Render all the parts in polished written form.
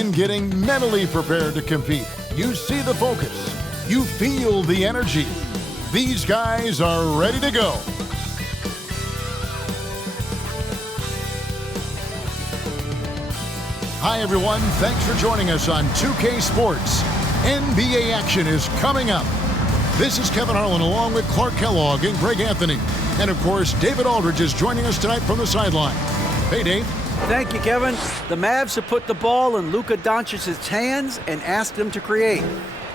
and getting mentally prepared to compete. You see the focus. You feel the energy. These guys are ready to go. Hi, everyone. Thanks for joining us on 2K Sports. NBA action is coming up. This is Kevin Harlan along with Clark Kellogg and Greg Anthony. And, of course, David Aldridge is joining us tonight from the sideline. Hey, Dave. Thank you, Kevin. The Mavs have put the ball in Luka Doncic's hands and asked him to create.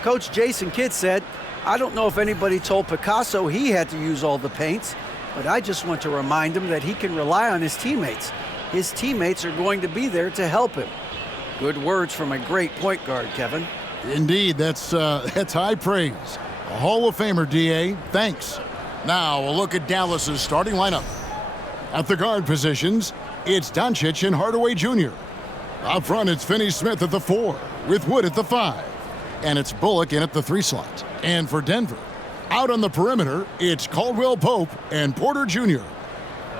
Coach Jason Kidd said, "I don't know if anybody told Picasso he had to use all the paints, but I just want to remind him that he can rely on his teammates. His teammates are going to be there to help him." Good words from a great point guard, Kevin. Indeed, that's high praise. A Hall of Famer, D.A. Thanks. Now, a look at Dallas's starting lineup. At the guard positions, it's Doncic and Hardaway Jr. Up front, it's Finney-Smith at the 4, with Wood at the 5. And it's Bullock in at the 3 slot. And for Denver, out on the perimeter, it's Caldwell Pope and Porter Jr.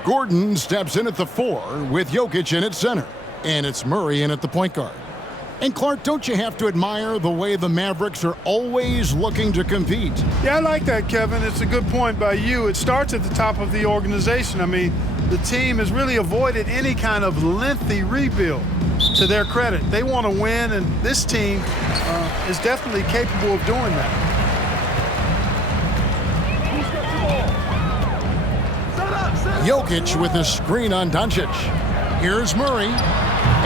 Gordon steps in at the 4, with Jokic in at center. And it's Murray in at the point guard. And Clark, don't you have to admire the way the Mavericks are always looking to compete? Yeah, I like that, Kevin. It's a good point by you. It starts at the top of the organization. I mean, the team has really avoided any kind of lengthy rebuild. To their credit, they want to win, and this team is definitely capable of doing that. Jokic with a screen on Doncic. Here's Murray.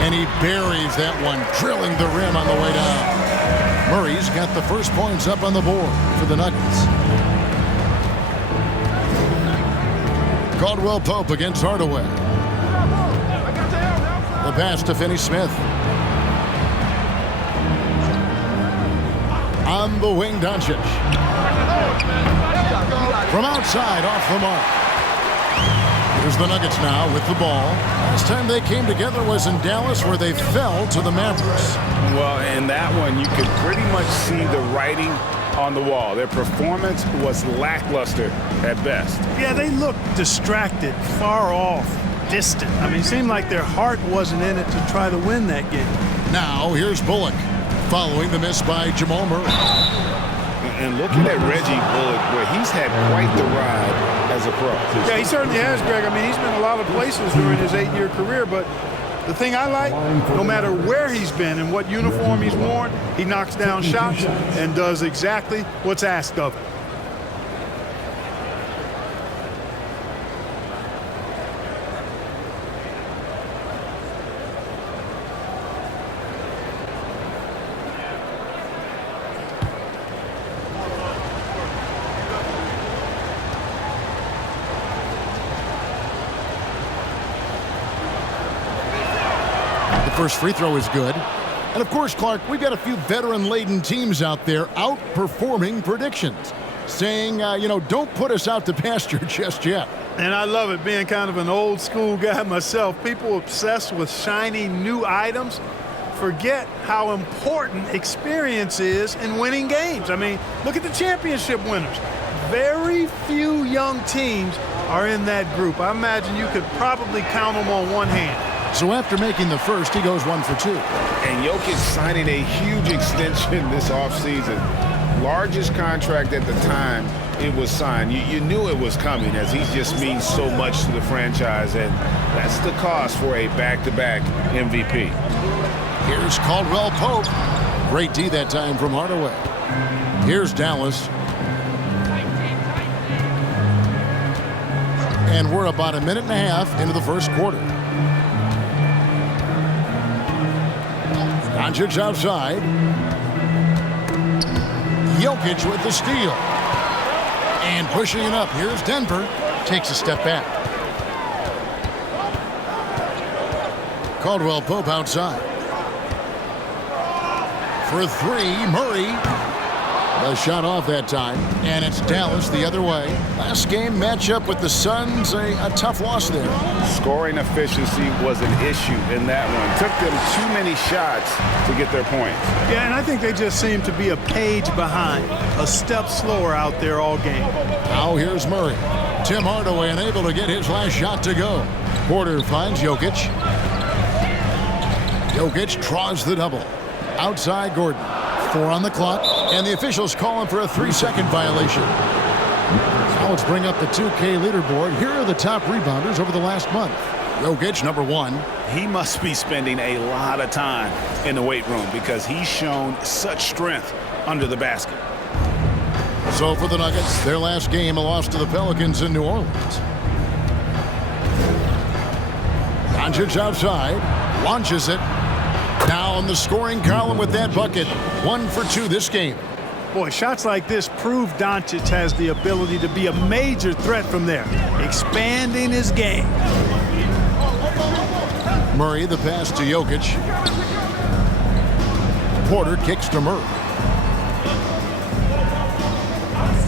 And he buries that one, drilling the rim on the way down. Murray's got the first points up on the board for the Nuggets. Caldwell Pope against Hardaway. The pass to Finney-Smith. On the wing, Doncic. From outside, off the mark. Here's the Nuggets now with the ball. Last time they came together was in Dallas, where they fell to the Mavericks. Well, in that one, you could pretty much see the writing on the wall. Their performance was lackluster at best. Yeah, they looked distracted, far off, distant. I mean, it seemed like their heart wasn't in it to try to win that game. Now, here's Bullock, following the miss by Jamal Murray. And looking at Reggie Bullock, where he's had quite the ride as a pro. Yeah, he certainly has, Greg. I mean, he's been a lot of places during his 8-year career, but the thing I like, no matter where he's been and what uniform he's worn, he knocks down shots and does exactly what's asked of him. First free throw is good. And of course, Clark, we've got a few veteran-laden teams out there outperforming predictions, saying, don't put us out to pasture just yet. And I love it, being kind of an old school guy myself. People obsessed with shiny new items forget how important experience is in winning games. I mean, look at the championship winners. Very few young teams are in that group. I imagine you could probably count them on one hand. So after making the first, he goes 1 for 2. And Jokic signing a huge extension this offseason. Largest contract at the time it was signed. You knew it was coming, as he just means so much to the franchise, and that's the cost for a back-to-back MVP. Here's Caldwell Pope. Great D that time from Hardaway. Here's Dallas. And we're about a minute and a half into the first quarter. Doncic outside. Jokic with the steal. And pushing it up. Here's Denver. Takes a step back. Caldwell Pope outside. For 3, Murray. A shot off that time, and it's Dallas the other way. Last game matchup with the Suns, a tough loss there. Scoring efficiency was an issue in that one. Took them too many shots to get their points. Yeah, and I think they just seem to be a page behind, a step slower out there all game. Now here's Murray. Tim Hardaway unable to get his last shot to go. Porter finds Jokic. Jokic draws the double. Outside Gordon. 4 on the clock, and the officials calling for a 3-second violation. Now let's bring up the 2K leaderboard. Here are the top rebounders over the last month. Jokic, number 1. He must be spending a lot of time in the weight room because he's shown such strength under the basket. So for the Nuggets, their last game, a loss to the Pelicans in New Orleans. Doncic outside, launches it. Now in the scoring column with that bucket. 1 for 2 this game. Boy, shots like this prove Doncic has the ability to be a major threat from there, expanding his game. Murray, the pass to Jokic. Porter kicks to Murray.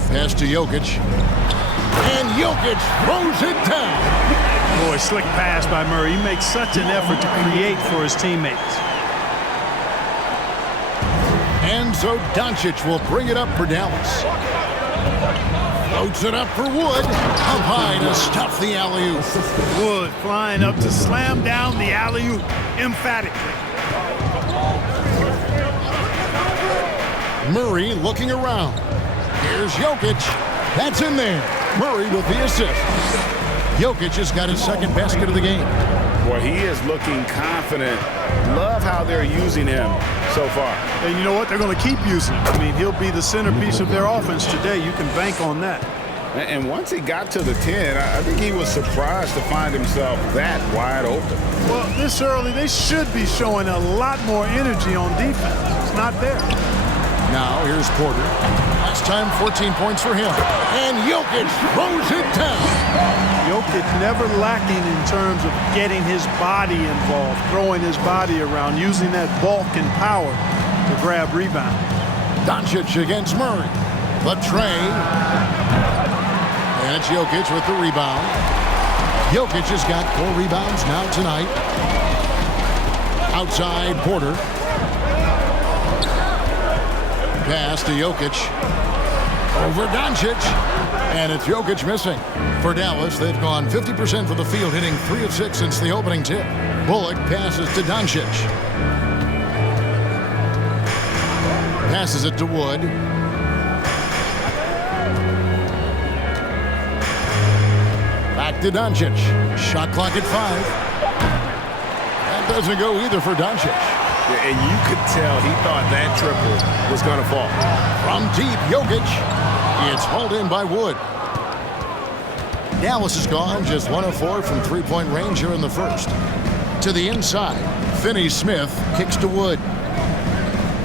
Pass to Jokic. And Jokic throws it down. Boy, slick pass by Murray. He makes such an effort to create for his teammates. And so Doncic will bring it up for Dallas. Floats it up for Wood. Up high to stuff the alley-oop. Wood flying up to slam down the alley-oop emphatically. Murray looking around. Here's Jokic. That's in there. Murray with the assist. Jokic has got his second basket of the game. Boy, he is looking confident. Love how they're using him so far. And you know what? They're going to keep using him. I mean, he'll be the centerpiece of their offense today. You can bank on that. And once he got to the 10, I think he was surprised to find himself that wide open. Well, this early, they should be showing a lot more energy on defense. It's not there. Now, here's Porter. Last time, 14 points for him. And Jokic throws it down. Jokic never lacking in terms of getting his body involved, throwing his body around, using that bulk and power to grab rebound. Doncic against Murray. The tray. And it's Jokic with the rebound. Jokic has got 4 rebounds now tonight. Outside Porter. Pass to Jokic. Over Doncic. And it's Jokic missing. For Dallas, they've gone 50% for the field, hitting 3 of 6 since the opening tip. Bullock passes to Doncic. Passes it to Wood. Back to Doncic. Shot clock at 5. That doesn't go either for Doncic. And you could tell he thought that triple was going to fall. From deep, Jokic. It's hauled in by Wood. Dallas is gone just 1 of 4 from three-point range here in the first. To the inside, Finney-Smith kicks to Wood.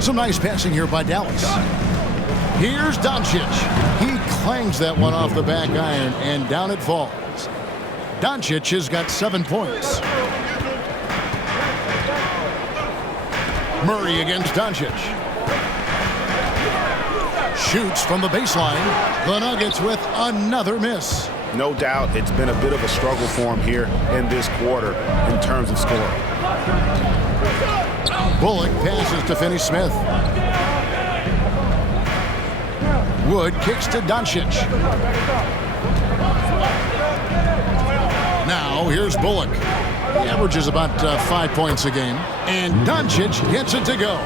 Some nice passing here by Dallas. Here's Doncic. He clangs that one off the back iron, and down it falls. Doncic has got 7 points. Murray against Doncic. Shoots from the baseline. The Nuggets with another miss. No doubt it's been a bit of a struggle for him here in this quarter in terms of scoring. Bullock passes to Finney-Smith. Wood kicks to Doncic. Now here's Bullock. He averages about 5 points a game. And Doncic gets it to go.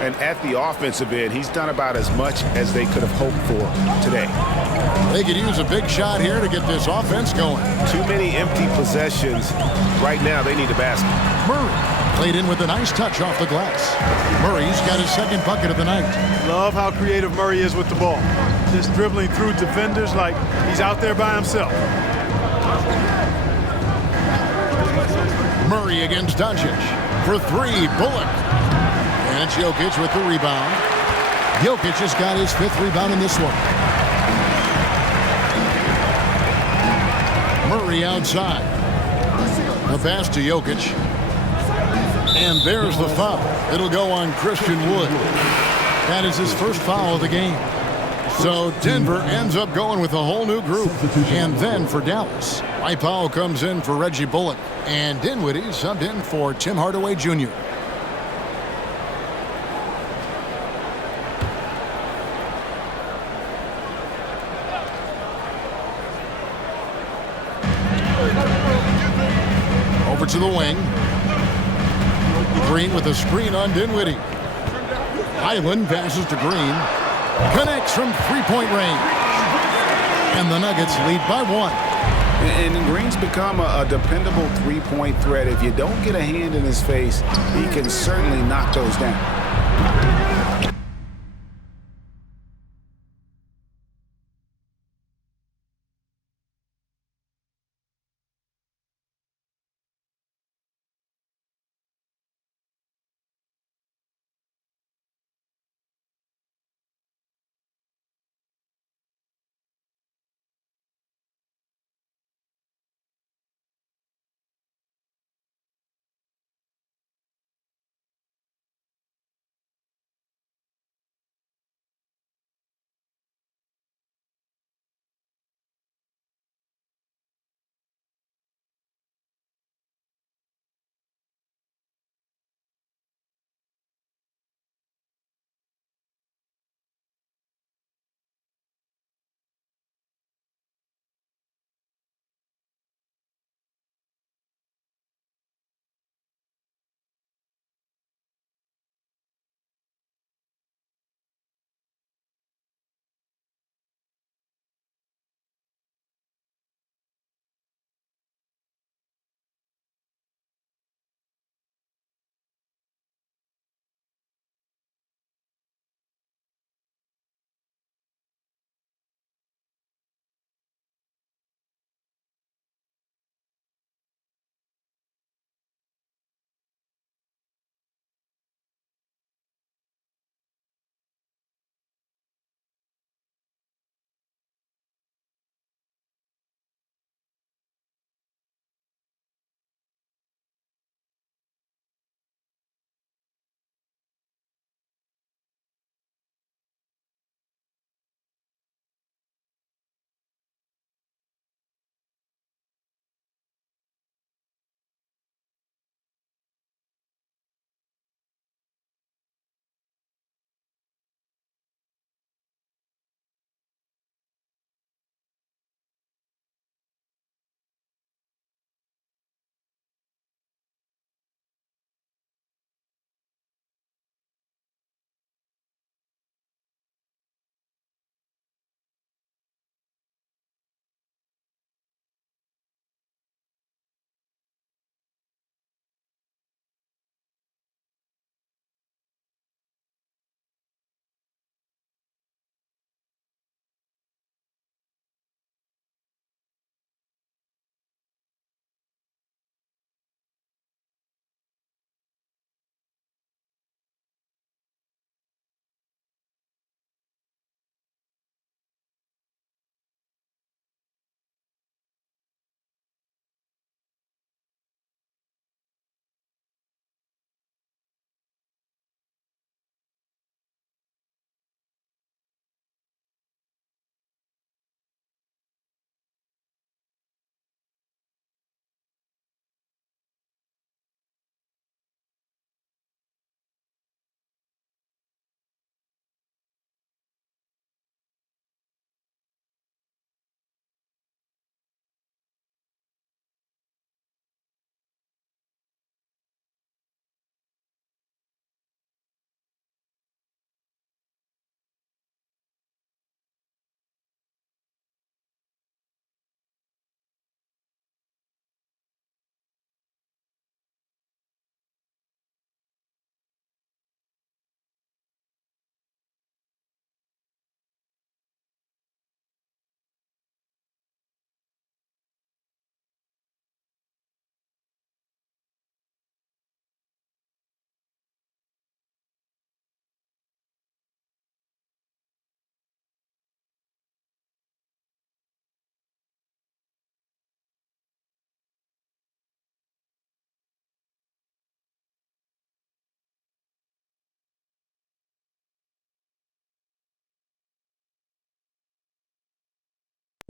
And at the offensive end, he's done about as much as they could have hoped for today. They could use a big shot here to get this offense going. Too many empty possessions. Right now, they need a basket. Murray played in with a nice touch off the glass. Murray's got his second bucket of the night. Love how creative Murray is with the ball. Just dribbling through defenders like he's out there by himself. Murray against Doncic. For 3, Bullock. And it's Jokic with the rebound. Jokic has got his 5th rebound in this one. Murray outside. The pass to Jokic. And there's the foul. It'll go on Christian Wood. That is his first foul of the game. So Denver ends up going with a whole new group. And then for Dallas, Mike Powell comes in for Reggie Bullock. And Dinwiddie subbed in for Tim Hardaway Jr. Over to the wing. Green with a screen on Dinwiddie. Highland passes to Green. Connects from three-point range. And the Nuggets lead by 1. And Green's become a dependable three-point threat. If you don't get a hand in his face, he can certainly knock those down.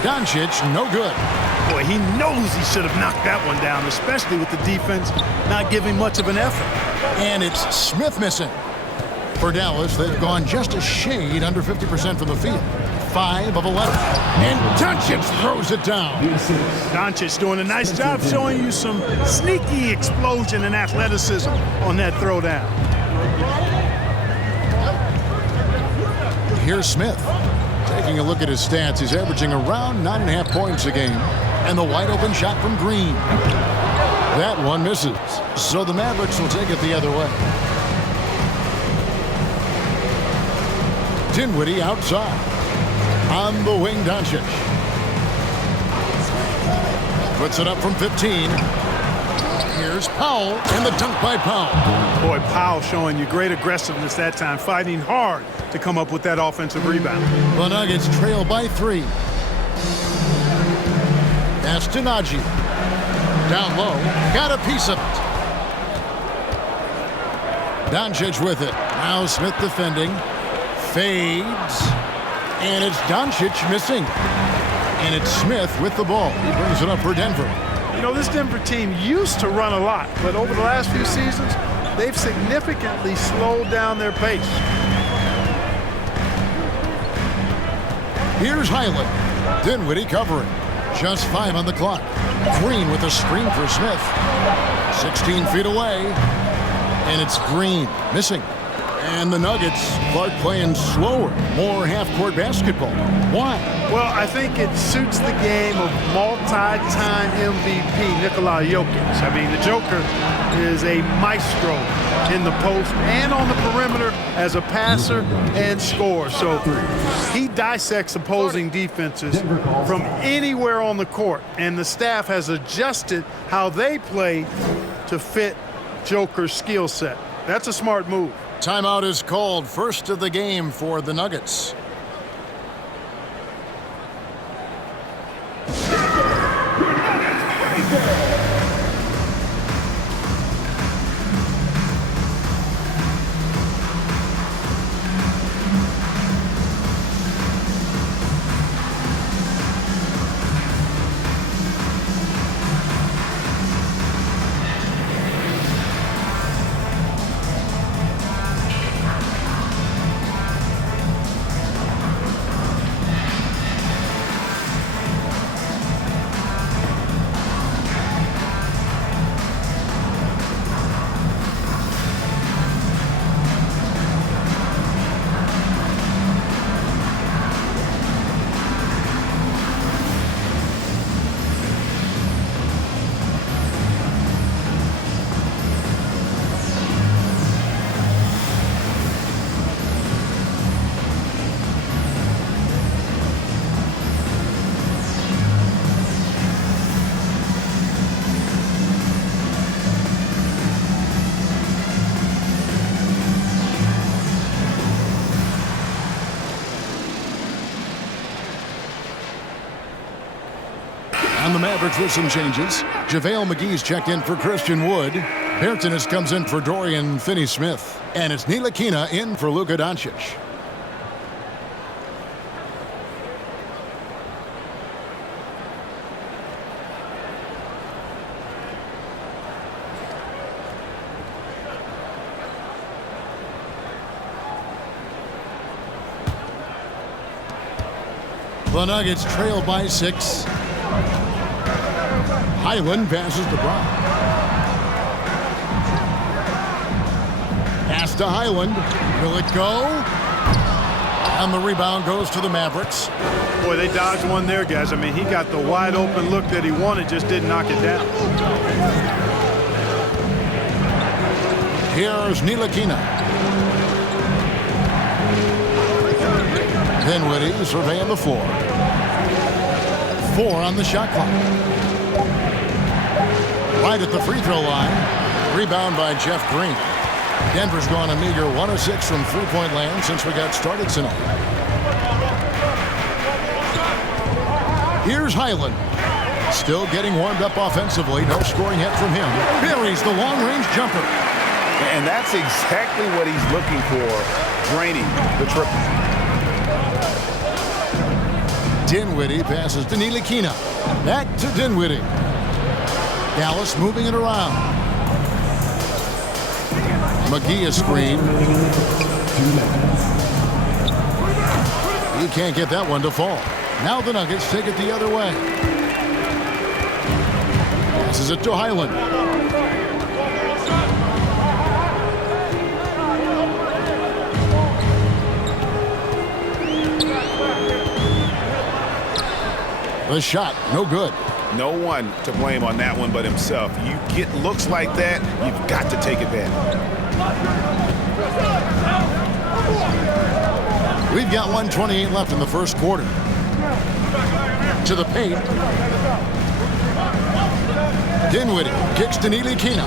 Doncic, no good. Boy, he knows he should have knocked that one down, especially with the defense not giving much of an effort. And it's Smith missing. For Dallas, they've gone just a shade under 50% from the field. 5 of 11. And Doncic throws it down. Doncic doing a nice job showing you some sneaky explosion and athleticism on that throwdown. Here's Smith. Taking a look at his stats, he's averaging around 9.5 points a game. And the wide open shot from Green. That one misses. So the Mavericks will take it the other way. Dinwiddie outside. On the wing, Doncic. Puts it up from 15. Here's Powell, and the dunk by Powell. Boy, Powell showing you great aggressiveness that time, fighting hard to come up with that offensive rebound. The Nuggets trail by 3. Pass to Najee. Down low, got a piece of it. Doncic with it. Now Smith defending. Fades. And it's Doncic missing. And it's Smith with the ball. He brings it up for Denver. You know, this Denver team used to run a lot, but over the last few seasons, they've significantly slowed down their pace. Here's Highland. Dinwiddie covering. Just 5 on the clock. Green with a screen for Smith. 16 feet away. And it's Green missing. And the Nuggets, Clark playing slower, more half-court basketball. Why? Well, I think it suits the game of multi-time MVP Nikola Jokic. I mean, the Joker is a maestro in the post and on the perimeter as a passer and scorer. So he dissects opposing defenses from anywhere on the court, and the staff has adjusted how they play to fit Joker's skill set. That's a smart move. Timeout is called. First of the game for the Nuggets. And the Mavericks with some changes. JaVale McGee's checked in for Christian Wood. Bertanis comes in for Dorian Finney-Smith. And it's Ntilikina in for Luka Doncic. The Nuggets trail by 6. Highland passes to Brown. Pass to Highland. Will it go? And the rebound goes to the Mavericks. Boy, they dodged one there, guys. I mean, he got the wide open look that he wanted, just didn't knock it down. Here's Ntilikina. Dinwiddie surveying the floor. 4 on the shot clock. Right at the free throw line. Rebound by Jeff Green. Denver's gone a meager 1 of 6 from three-point land since we got started tonight. Here's Highland. Still getting warmed up offensively. No scoring hit from him. Buries the long-range jumper. And that's exactly what he's looking for, draining the triple. Dinwiddie passes to Ntilikina. Back to Dinwiddie. Dallas moving it around. McGee a screen. He can't get that one to fall. Now the Nuggets take it the other way. Passes it to Highland. The shot, no good. No one to blame on that one but himself. You get looks like that, you've got to take advantage. We've got 1:28 left in the first quarter. To the paint. Dinwiddie kicks to Ntilikina.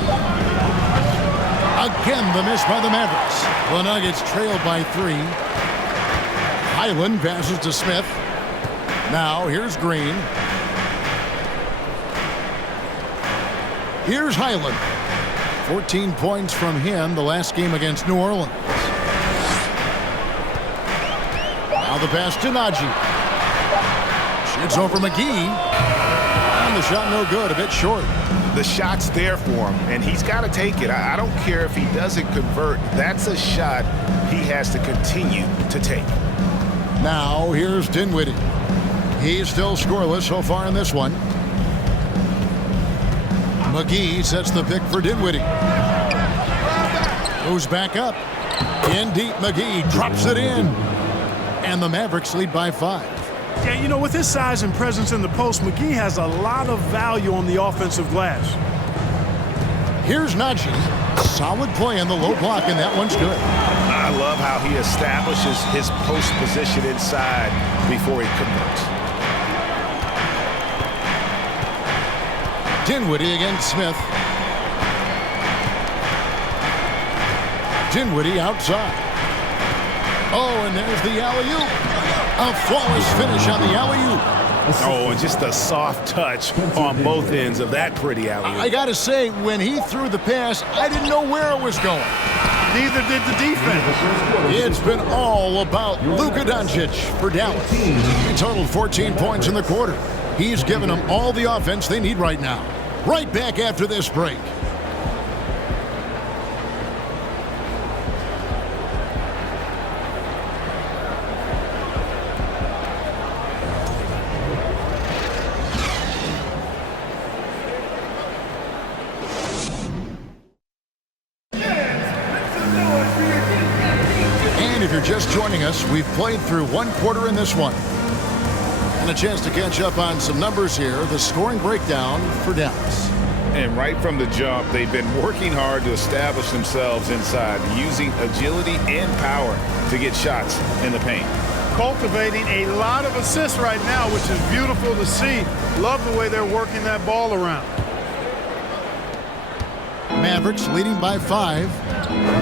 Again, the miss by the Mavericks. The Nuggets trailed by 3. Highland passes to Smith. Now, here's Green. Here's Highland. 14 points from him the last game against New Orleans. Now the pass to Najee. Shoots over McGee. And the shot no good, a bit short. The shot's there for him, and he's got to take it. I don't care if he doesn't convert. That's a shot he has to continue to take. Now here's Dinwiddie. He's still scoreless so far in this one. McGee sets the pick for Dinwiddie. Goes back up. In deep, McGee drops it in. And the Mavericks lead by 5. Yeah, you know, with his size and presence in the post, McGee has a lot of value on the offensive glass. Here's Najee. Solid play in the low block, and that one's good. I love how he establishes his post position inside before he converts. Dinwiddie against Smith. Dinwiddie outside. Oh, and there's the alley-oop. A flawless finish on the alley-oop. Oh, and just a soft touch on both ends of that pretty alley-oop. I got to say, when he threw the pass, I didn't know where it was going. Neither did the defense. It's been all about Luka Doncic for Dallas. He totaled 14 points in the quarter. He's given them all the offense they need right now. Right back after this break. And if you're just joining us, we've played through one quarter in this one. And a chance to catch up on some numbers here. The scoring breakdown for Dallas. And right from the jump, they've been working hard to establish themselves inside, using agility and power to get shots in the paint. Cultivating a lot of assists right now, which is beautiful to see. Love the way they're working that ball around. Mavericks leading by 5.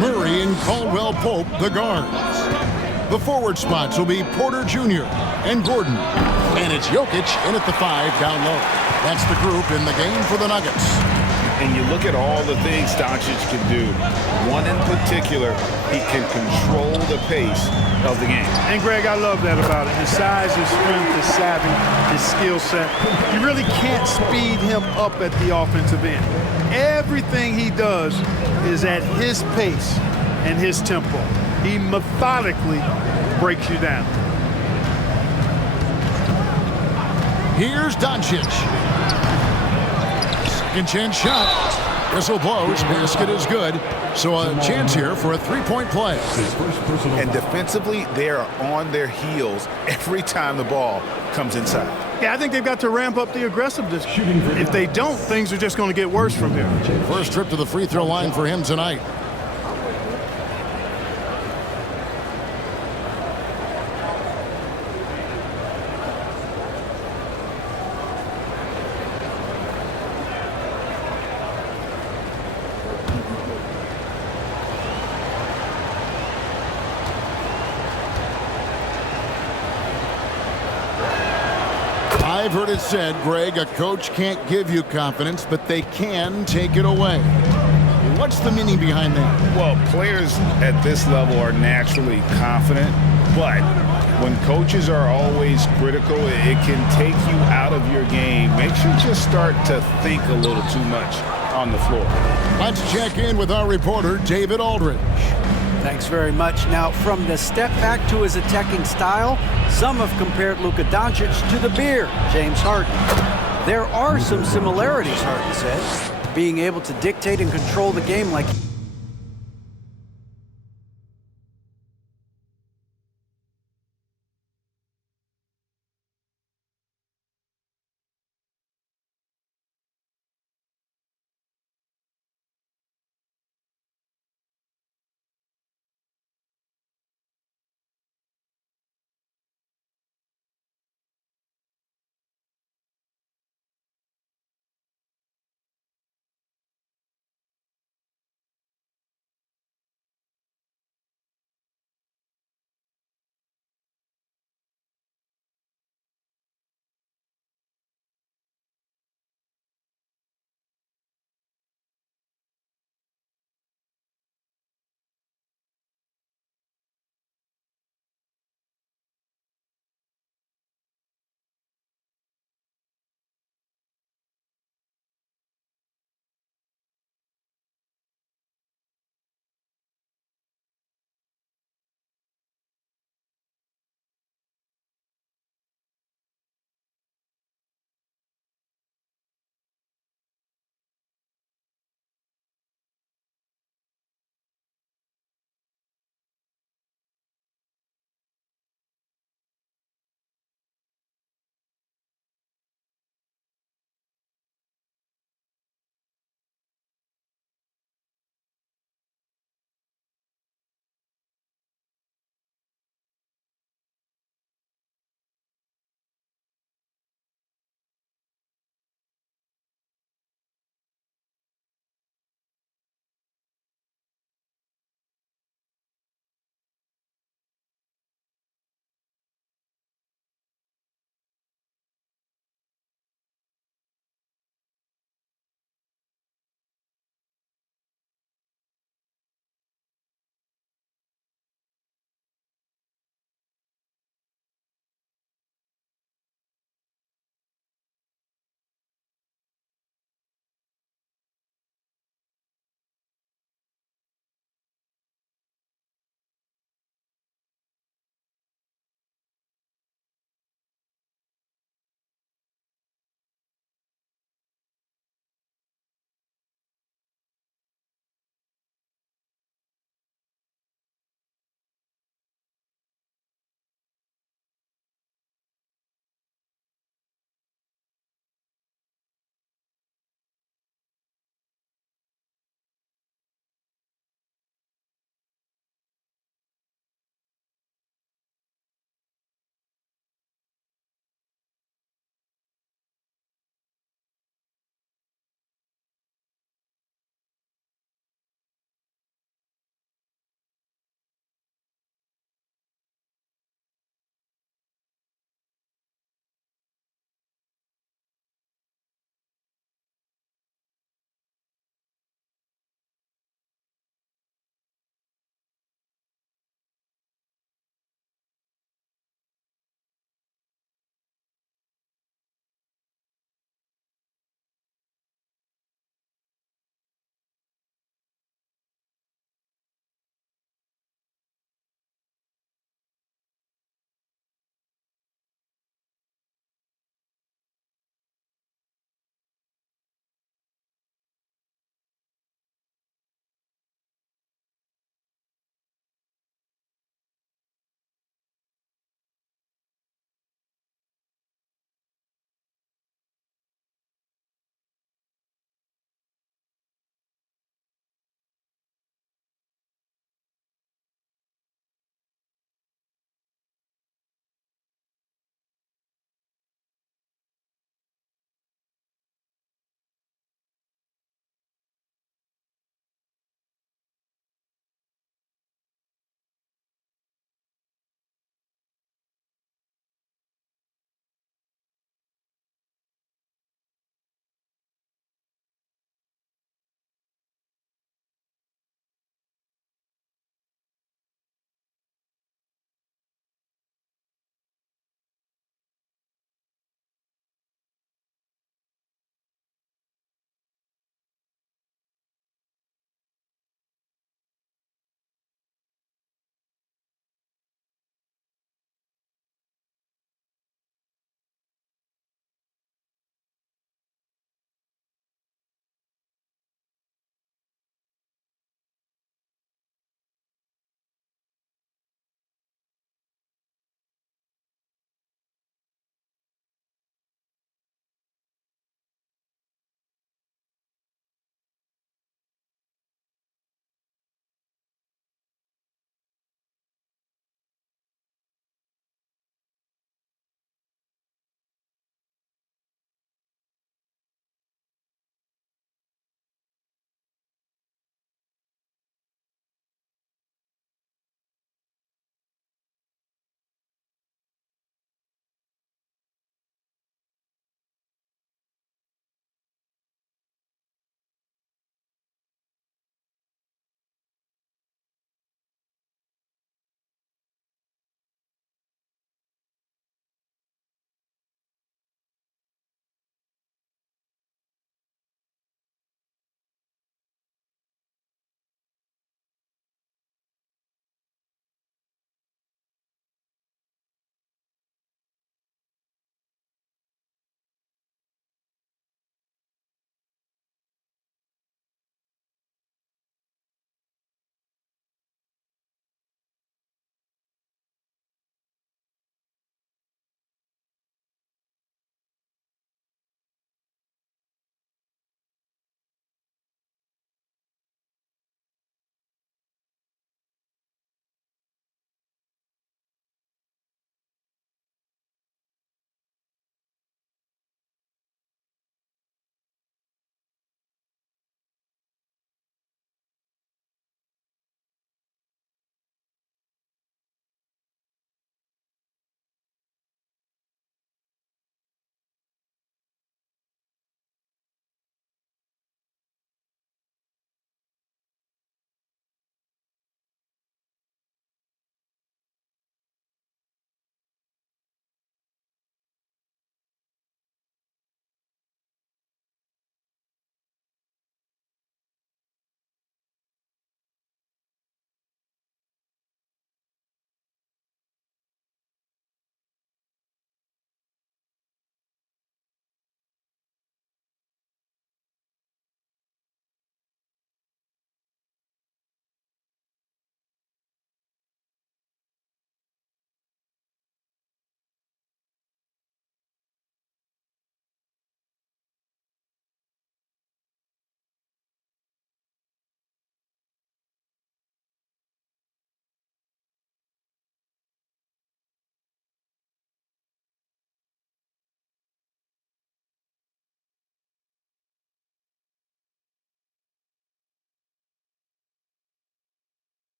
Murray and Caldwell Pope, the guards. The forward spots will be Porter Jr. and Gordon. And it's Jokic in at the 5 down low. That's the group in the game for the Nuggets. And you look at all the things Doncic can do. One in particular, he can control the pace of the game. And, Greg, I love that about it. His size, his strength, his savvy, his skill set. You really can't speed him up at the offensive end. Everything he does is at his pace and his tempo. He methodically breaks you down. Here's Doncic. Second chance shot. Whistle blows. Basket is good. So a chance here for a three-point play. And defensively, they are on their heels every time the ball comes inside. Yeah, I think they've got to ramp up the aggressiveness. If they don't, things are just going to get worse from here. First trip to the free throw line for him tonight. I've heard it said, Greg, a coach can't give you confidence, but they can take it away. What's the meaning behind that? Well, players at this level are naturally confident, but when coaches are always critical, it can take you out of your game. Makes you just start to think a little too much on the floor. Let's check in with our reporter, David Aldridge. Thanks very much. Now, from the step back to his attacking style, some have compared Luka Doncic to the bear, James Harden. There are some similarities, Harden said, being able to dictate and control the game like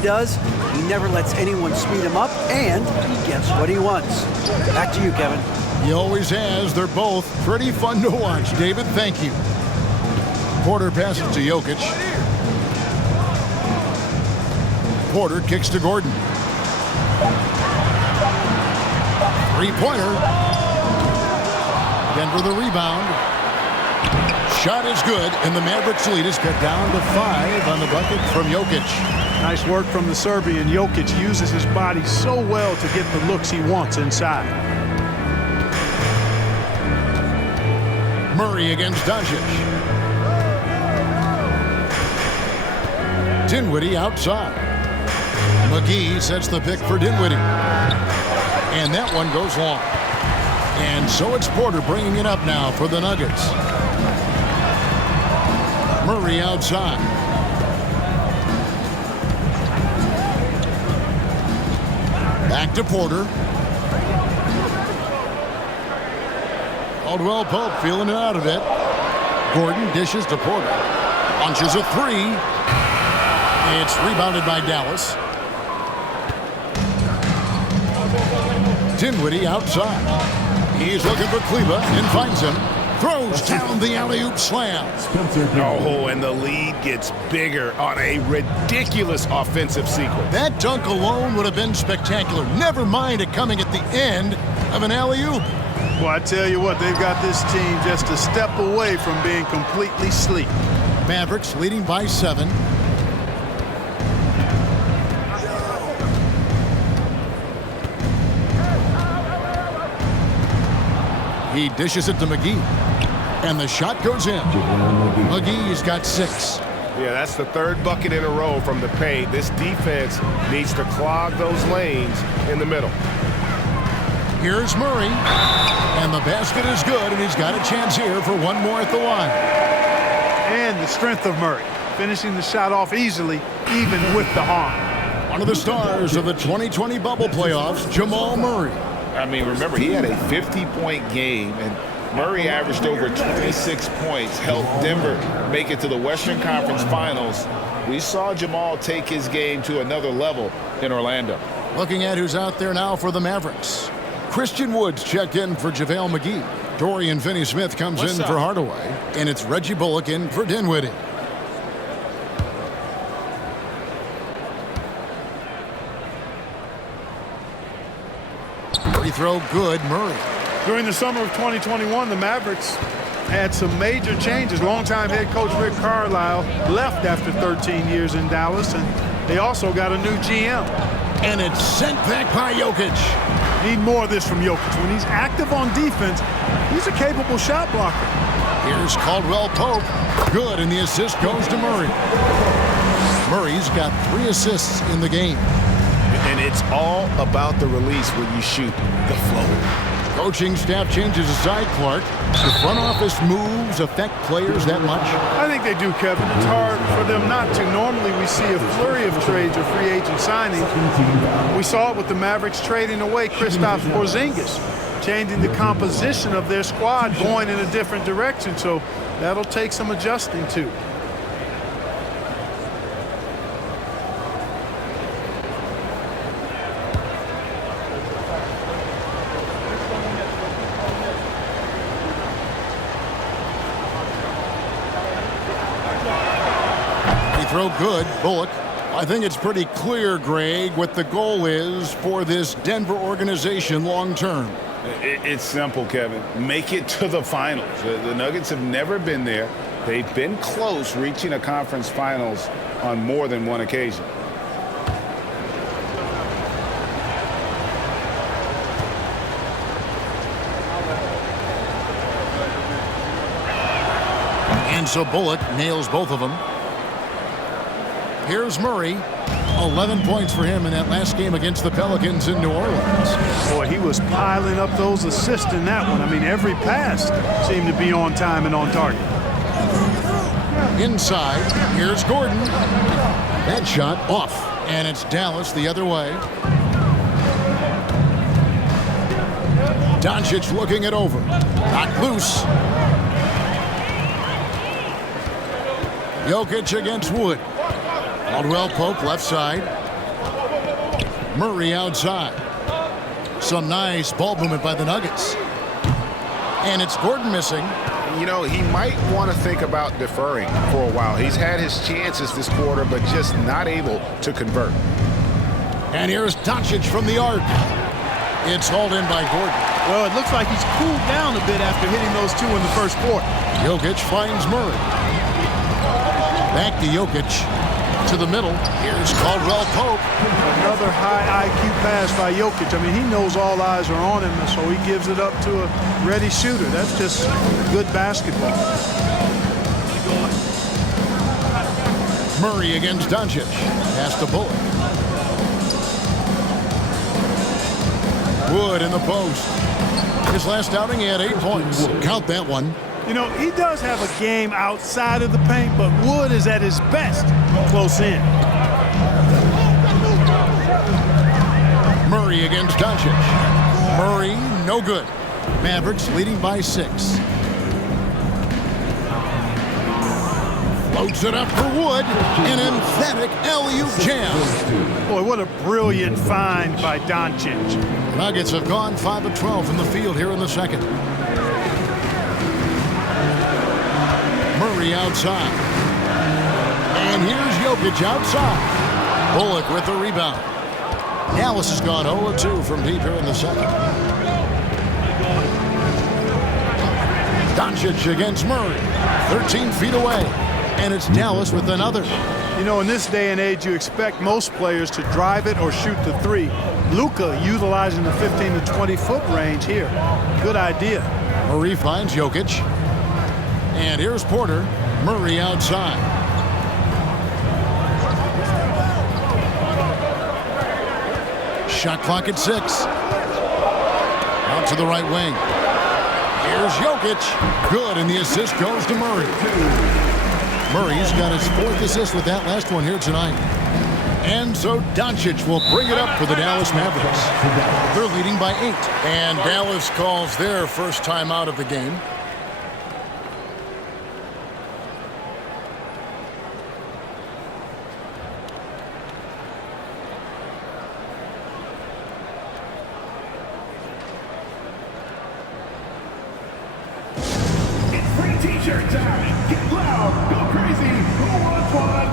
he does, he never lets anyone speed him up, and he gets what he wants. Back to you, Kevin. He always has. They're both pretty fun to watch. David, thank you. Porter passes to Jokic. Porter kicks to Gordon. Three-pointer. Denver the rebound. Shot is good, and the Mavericks lead is cut down to 5 on the bucket from Jokic. Nice work from the Serbian. Jokic uses his body so well to get the looks he wants inside. Murray against Doncic. Dinwiddie outside. McGee sets the pick for Dinwiddie. And that one goes long. And so it's Porter bringing it up now for the Nuggets. Murray outside. Back to Porter. Caldwell Pope feeling it out of it. Gordon dishes to Porter. Launches a three. It's rebounded by Dallas. Dinwiddie outside. He's looking for Kleba and finds him. Throws down the alley-oop slam. Oh, and the lead gets bigger on a ridiculous offensive sequence. That dunk alone would have been spectacular. Never mind it coming at the end of an alley-oop. Well, I tell you what, they've got this team just a step away from being completely asleep. Mavericks leading by 7. He dishes it to McGee. And the shot goes in. McGee's got 6. Yeah, that's the third bucket in a row from the paint. This defense needs to clog those lanes in the middle. Here's Murray. And the basket is good, and he's got a chance here for one more at the line. And the strength of Murray, finishing the shot off easily, even with the harm. One of the stars of the 2020 bubble playoffs, Jamal Murray. I mean, remember, he had a 50-point game, and Murray averaged over 26 points, helped Denver make it to the Western Conference Finals. We saw Jamal take his game to another level in Orlando. Looking at who's out there now for the Mavericks. Christian Woods checked in for JaVale McGee. Dorian Finney-Smith comes in for Hardaway. And it's Reggie Bullock in for Dinwiddie. Free throw good, Murray. During the summer of 2021, the Mavericks had some major changes. Longtime head coach Rick Carlisle left after 13 years in Dallas, and they also got a new GM. And it's sent back by Jokic. Need more of this from Jokic. When he's active on defense, he's a capable shot blocker. Here's Caldwell Pope. Good, and the assist goes to Murray. Murray's got 3 assists in the game. And it's all about the release when you shoot the flow. Coaching staff changes aside, Clark. The front office moves affect players that much? I think they do, Kevin. It's hard for them not to. Normally we see a flurry of trades or free agent signings. We saw it with the Mavericks trading away Kristaps Porzingis, changing the composition of their squad, going in a different direction. So that'll take some adjusting to. Throw good, Bullock. I think it's pretty clear, Greg, what the goal is for this Denver organization long term. It's simple, Kevin. Make it to the finals. The Nuggets have never been there. They've been close reaching a conference finals on more than one occasion. And so Bullock nails both of them. Here's Murray. 11 points for him in that last game against the Pelicans in New Orleans. Boy, he was piling up those assists in that one. I mean, every pass seemed to be on time and on target. Inside, here's Gordon. That shot off, and it's Dallas the other way. Doncic looking it over. Not loose. Jokic against Wood. Caldwell Pope left side. Murray outside. Some nice ball movement by the Nuggets. And it's Gordon missing. You know, he might want to think about deferring for a while. He's had his chances this quarter, but just not able to convert. And here's Doncic from the arc. It's hauled in by Gordon. Well, it looks like he's cooled down a bit after hitting those two in the first quarter. Jokic finds Murray. Back to Jokic. To the middle. Here's Caldwell Pope. Another high IQ pass by Jokic. I mean, he knows all eyes are on him, and so he gives it up to a ready shooter. That's just good basketball. Murray against Doncic. Pass to Bullock. Wood in the post. His last outing, he had 8 points. Count that one. You know, he does have a game outside of the paint, but Wood is at his best close in. Murray against Doncic. Murray, no good. Mavericks leading by 6. Floats it up for Wood. An emphatic alley-oop jam. Boy, what a brilliant find by Doncic. Nuggets have gone 5 of 12 from the field here in the second. Murray outside. And here's Jokic outside. Bullock with the rebound. Dallas has gone 0 of 2 from deep here in the second. Doncic against Murray. 13 feet away. And it's Dallas with another. You know, in this day and age, you expect most players to drive it or shoot the three. Luka utilizing the 15 to 20 foot range here. Good idea. Murray finds Jokic. And here's Porter. Murray outside. Shot clock at 6. Out to the right wing. Here's Jokic. Good, and the assist goes to Murray. Murray's got his 4th assist with that last one here tonight. And so Doncic will bring it up for the Dallas Mavericks. They're leading by 8. And Dallas calls their first time out of the game. T-shirt time. Get loud. Go crazy. Who wants one?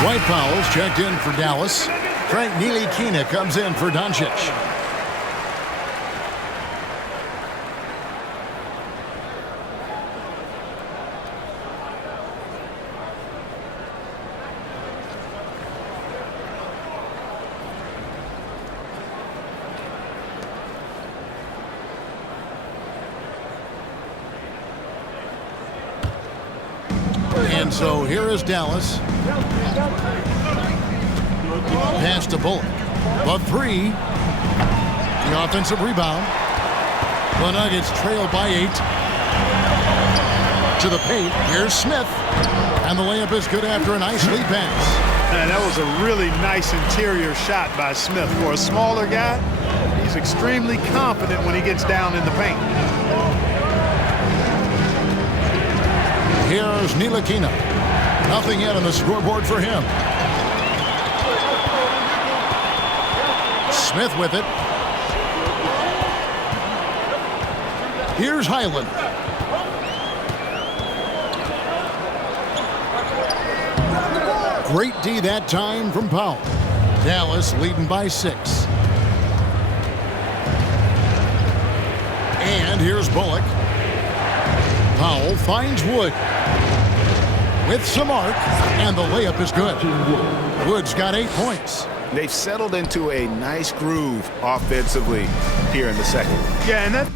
Dwight Powell's checked in for Dallas. Frank Ntilikina comes in for Doncic. And so here is Dallas. Pass to Bullock. The 3. The offensive rebound. The Nuggets trail by 8. To the paint. Here's Smith. And the layup is good after a nice lead pass. Man, that was a really nice interior shot by Smith. For a smaller guy, he's extremely confident when he gets down in the paint. Here's Ntilikina. Nothing yet on the scoreboard for him. Smith with it. Here's Highland. Great D that time from Powell. Dallas leading by 6. And here's Bullock. Powell finds Wood. With some arc, and the layup is good. Wood's got 8 points. They've settled into a nice groove offensively here in the second. Yeah, and that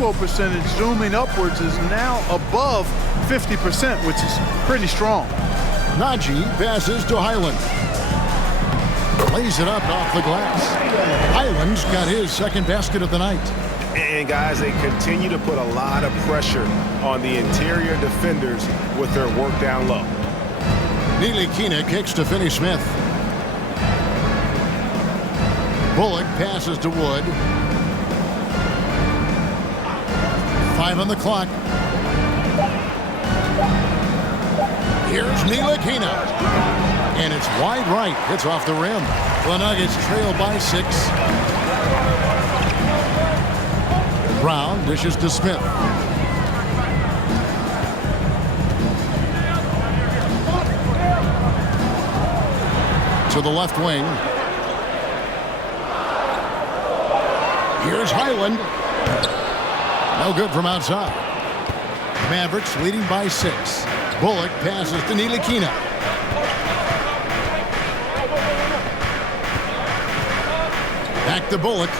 goal percentage zooming upwards is now above 50%, which is pretty strong. Najee passes to Highland. Lays it up off the glass. Highland's got his second basket of the night. And guys, they continue to put a lot of pressure on the interior defenders with their work down low. Ntilikina kicks to Finney-Smith. Bullock passes to Wood. 5 on the clock. Here's Ntilikina. And it's wide right. It's off the rim. The Nuggets trail by 6. Brown dishes to Smith. To the left wing. Here's Highland. No good from outside. Mavericks leading by 6. Bullock passes to Ntilikina. Back to Bullock.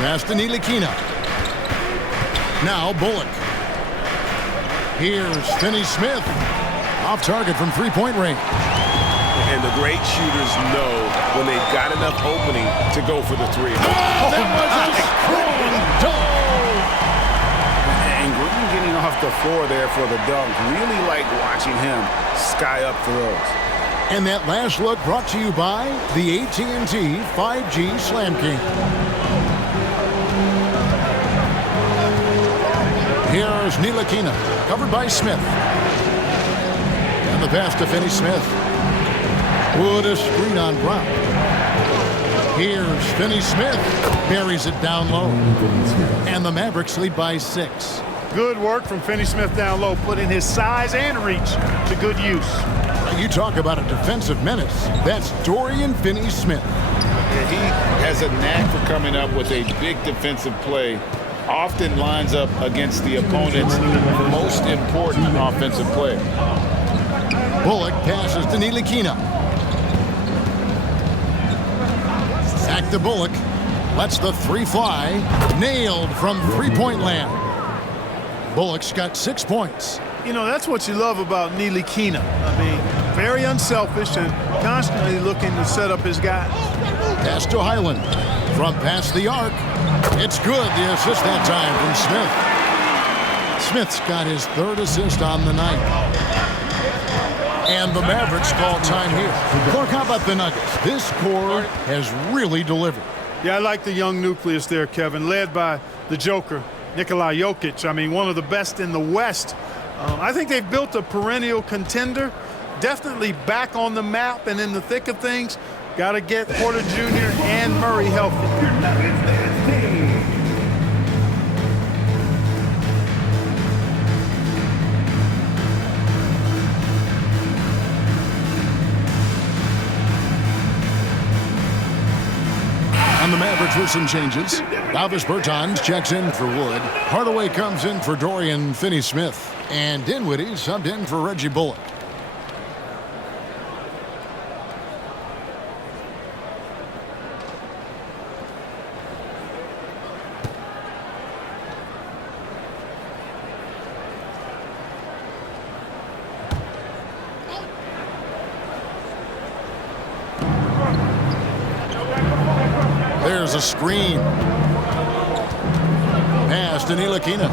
Pass to Ntilikina. Now Bullock. Here's Finney-Smith. Off target from three-point range. And the great shooters know when they've got enough opening to go for the three. That was a strong dunk. And Green getting off the floor there for the dunk. Really like watching him sky up for those. And that last look brought to you by the AT&T 5G Slam King. Here's Ntilikina, covered by Smith. And the pass to Finney-Smith. Wood a screen on Brown. Here's Finney-Smith. Buries it down low. And the Mavericks lead by 6. Good work from Finney-Smith down low, putting his size and reach to good use. You talk about a defensive menace. That's Dorian Finney-Smith. He has a knack for coming up with a big defensive play. Often lines up against the opponent's most important offensive play. Bullock passes to Ntilikina. Back to Bullock. Lets the three fly. Nailed from three-point land. Bullock's got 6 points. You know, that's what you love about Ntilikina. I mean, very unselfish and constantly looking to set up his guys. Pass to Highland. From past the arc. It's good. The assist that time from Smith. Smith's got his 3rd assist on the night. And the Mavericks call time here. Clark, how about the Nuggets? This core has really delivered. Yeah, I like the young nucleus there, Kevin, led by the Joker, Nikola Jokic. I mean, one of the best in the West. I think they've built a perennial contender, definitely back on the map and in the thick of things. Got to get Porter Jr. and Murray healthy. On the Mavericks with some changes. Davis Bertans checks in for Wood. Hardaway comes in for Dorian Finney-Smith. And Dinwiddie subbed in for Reggie Bullock. There's a screen. Pass to Ntilikina.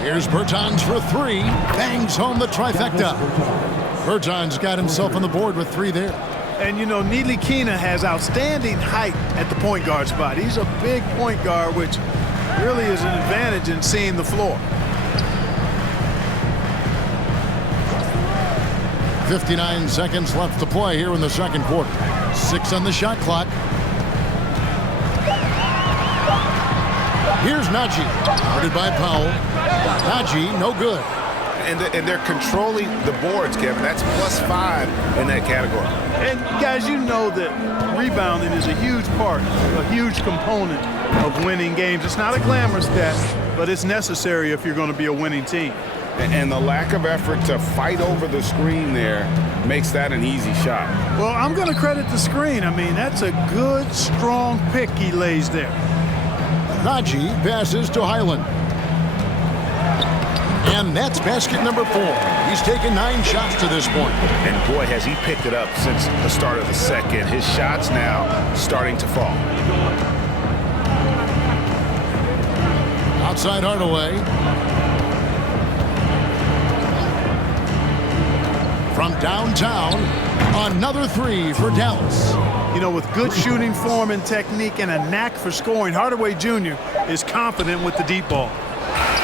Here's Bertans for 3. Bangs home the trifecta. Bertans got himself on the board with 3 there. And, you know, Ntilikina has outstanding height at the point guard spot. He's a big point guard, which really is an advantage in seeing the floor. 59 seconds left to play here in the second quarter. 6 on the shot clock. Here's Najee, guarded by Powell. Najee, no good. And they're controlling the boards, Kevin. That's +5 in that category. And, guys, you know that rebounding is a huge part, a huge component of winning games. It's not a glamour stat, but it's necessary if you're going to be a winning team. And the lack of effort to fight over the screen there makes that an easy shot. Well, I'm going to credit the screen. I mean, that's a good, strong pick he lays there. Najee passes to Highland. And that's basket number 4. He's taken 9 shots to this point. And boy, has he picked it up since the start of the second. His shots now starting to fall. Outside Hardaway. From downtown, another 3 for Dallas. You know, with good shooting form and technique and a knack for scoring, Hardaway Jr. is confident with the deep ball.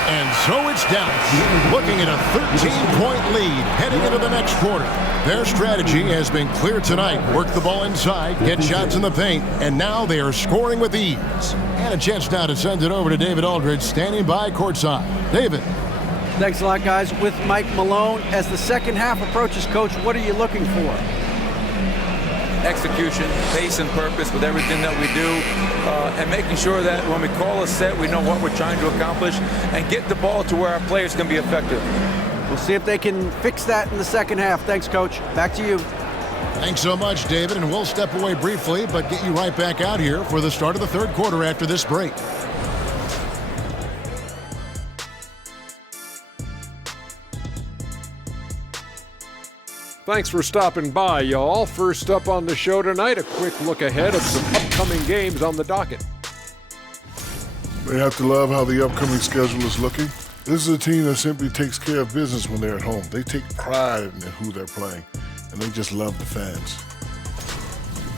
And so it's Dallas looking at a 13-point lead heading into the next quarter. Their strategy has been clear tonight. Work the ball inside, get shots in the paint, and now they are scoring with ease. And a chance now to send it over to David Aldridge, standing by courtside. David. Thanks a lot, guys. With Mike Malone, as the second half approaches, Coach, what are you looking for? Execution, pace and purpose with everything that we do, and making sure that when we call a set, we know what we're trying to accomplish and get the ball to where our players can be effective. We'll see if they can fix that in the second half. Thanks, Coach. Back to you. Thanks so much, David, and we'll step away briefly, but get you right back out here for the start of the third quarter after this break. Thanks for stopping by, y'all. First up on the show tonight, a quick look ahead of some upcoming games on the docket. They have to love how the upcoming schedule is looking. This is a team that simply takes care of business when they're at home. They take pride in who they're playing, and they just love the fans.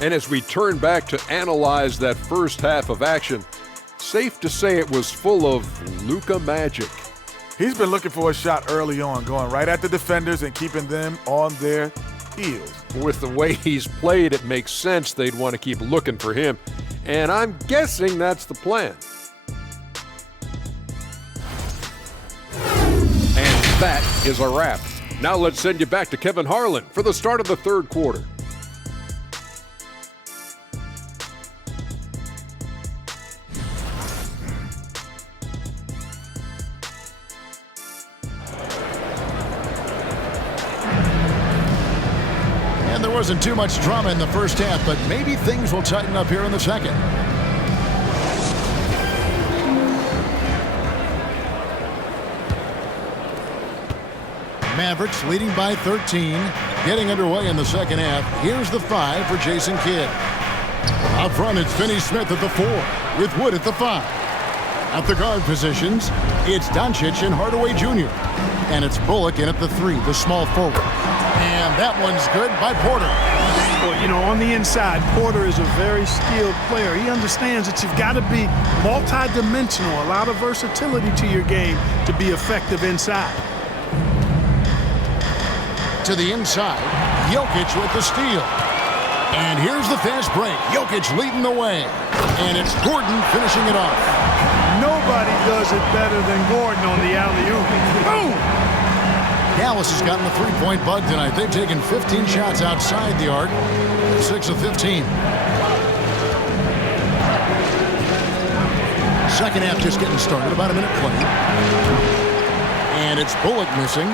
And as we turn back to analyze that first half of action, safe to say it was full of Luka magic. He's been looking for a shot early on, going right at the defenders and keeping them on their heels. With the way he's played, it makes sense they'd want to keep looking for him. And I'm guessing that's the plan. And that is a wrap. Now let's send you back to Kevin Harlan for the start of the third quarter. And there wasn't too much drama in the first half, but maybe things will tighten up here in the second. Mavericks leading by 13, getting underway in the second half. Here's the 5 for Jason Kidd. Up front, it's Finney-Smith at the 4, with Wood at the 5. At the guard positions, it's Doncic and Hardaway Jr. And it's Bullock in at the 3, the small forward. And that one's good by Porter. Well, you know, on the inside, Porter is a very skilled player. He understands that you've got to be multi-dimensional, a lot of versatility to your game to be effective inside. To the inside, Jokic with the steal. And here's the fast break. Jokic leading the way. And it's Gordon finishing it off. Nobody does it better than Gordon on the alley-oop. Boom! Dallas has gotten a three-point bug tonight. They've taken 15 shots outside the arc, 6 of 15. Second half just getting started, about a minute played. And it's Bullock missing.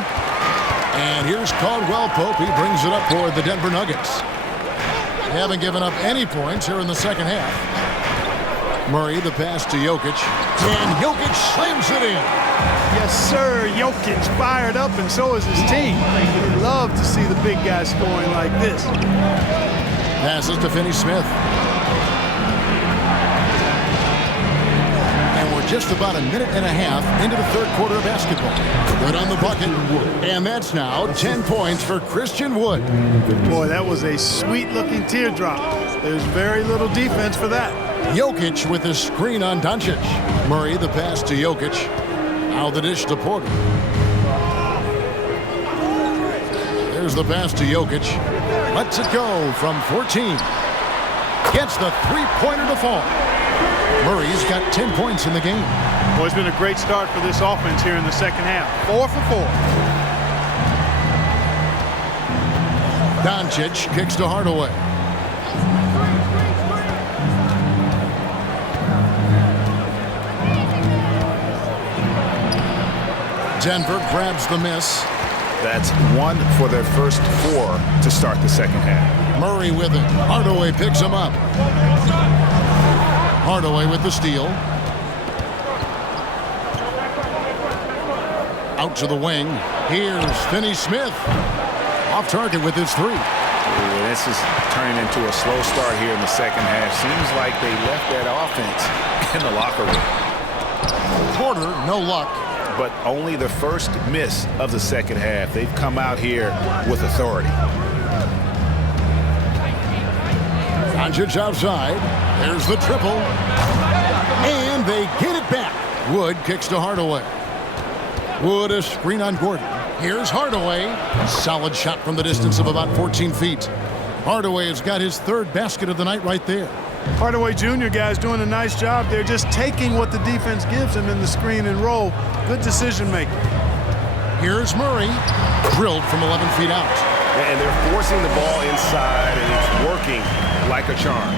And here's Caldwell Pope. He brings it up for the Denver Nuggets. They haven't given up any points here in the second half. Murray, the pass to Jokic. And Jokic slams it in. Yes, sir. Jokic fired up, and so is his team. They love to see the big guy scoring like this. Passes to Finney-Smith. And we're just about a minute and a half into the third quarter of basketball. Good on the bucket. And that's now 10 points for Christian Wood. Boy, that was a sweet-looking teardrop. There's very little defense for that. Jokic with a screen on Doncic. Murray, the pass to Jokic. Now the dish to Porter. There's the pass to Jokic. Lets it go from 14. Gets the three-pointer to fall. Murray's got 10 points in the game. Boy, it's been a great start for this offense here in the second half. 4 for 4. Doncic kicks to Hardaway. Denver grabs the miss. That's 1 for their first 4 to start the second half. Murray with it. Hardaway picks him up. Hardaway with the steal. Out to the wing. Here's Finney-Smith. Off target with his three. Ooh, this is turning into a slow start here in the second half. Seems like they left that offense in the locker room. Porter, no luck. But only the first miss of the second half. They've come out here with authority. Doncic outside. There's the triple. And they get it back. Wood kicks to Hardaway. Wood a screen on Gordon. Here's Hardaway. Solid shot from the distance of about 14 feet. Hardaway has got his third basket of the night right there. Hardaway Jr. guys doing a nice job. They're just taking what the defense gives them in the screen and roll. Good decision making. Here's Murray. Drilled from 11 feet out. And they're forcing the ball inside, and it's working like a charm.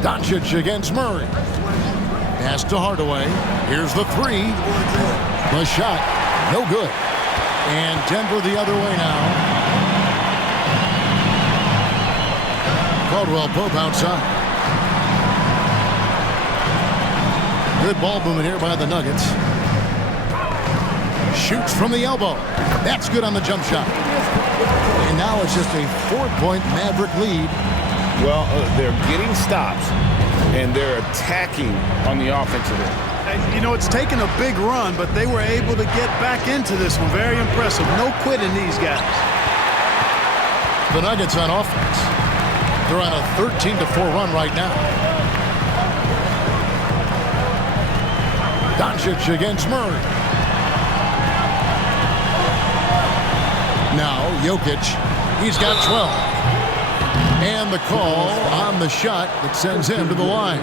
Doncic against Murray. Pass to Hardaway. Here's the three. The shot. No good. And Denver the other way now. Caldwell Pope outside. Good ball movement here by the Nuggets. Shoots from the elbow. That's good on the jump shot. And now it's just a 4-point Maverick lead. Well, they're getting stops, and they're attacking on the offensive end. And, you know, it's taken a big run, but they were able to get back into this one. Very impressive. No quitting these guys. The Nuggets on offense. They're on a 13-4 run right now. Doncic against Murray. Now Jokic. He's got 12. And the call on the shot that sends him to the line.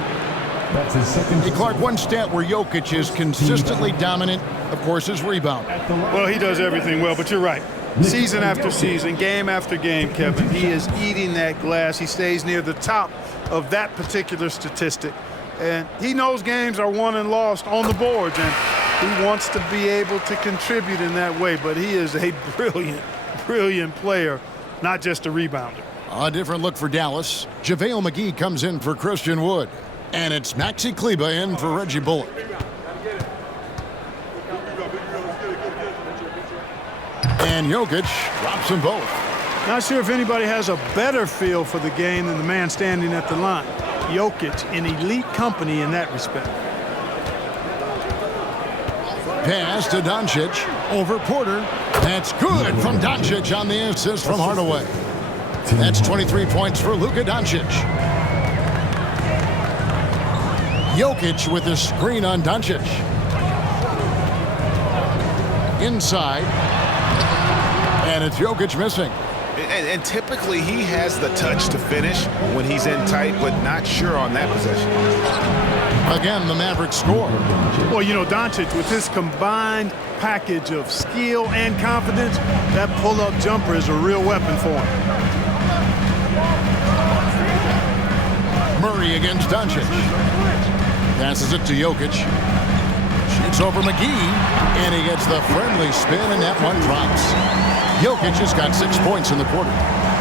That's his second. Hey, Clark, one stat where Jokic is consistently dominant, of course, is rebound. Well, he does everything well, but you're right. Season after season, game after game, Kevin, he is eating that glass. He stays near the top of that particular statistic. And he knows games are won and lost on the boards, and he wants to be able to contribute in that way. But he is a brilliant, brilliant player, not just a rebounder. A different look for Dallas. JaVale McGee comes in for Christian Wood. And it's Maxi Kleber in for Reggie Bullock. And Jokic drops them both. Not sure if anybody has a better feel for the game than the man standing at the line. Jokic in elite company in that respect. Pass to Doncic over Porter. That's good from Doncic on the assist from Hardaway. That's 23 points for Luka Doncic. Jokic with a screen on Doncic. Inside. And it's Jokic missing. And typically he has the touch to finish when he's in tight, but not sure on that possession. Again, the Mavericks score. Well, you know, Doncic, with his combined package of skill and confidence, that pull-up jumper is a real weapon for him. Murray against Doncic. Passes it to Jokic. Shoots over McGee. And he gets the friendly spin, and that one drops. Jokic has got 6 points in the quarter.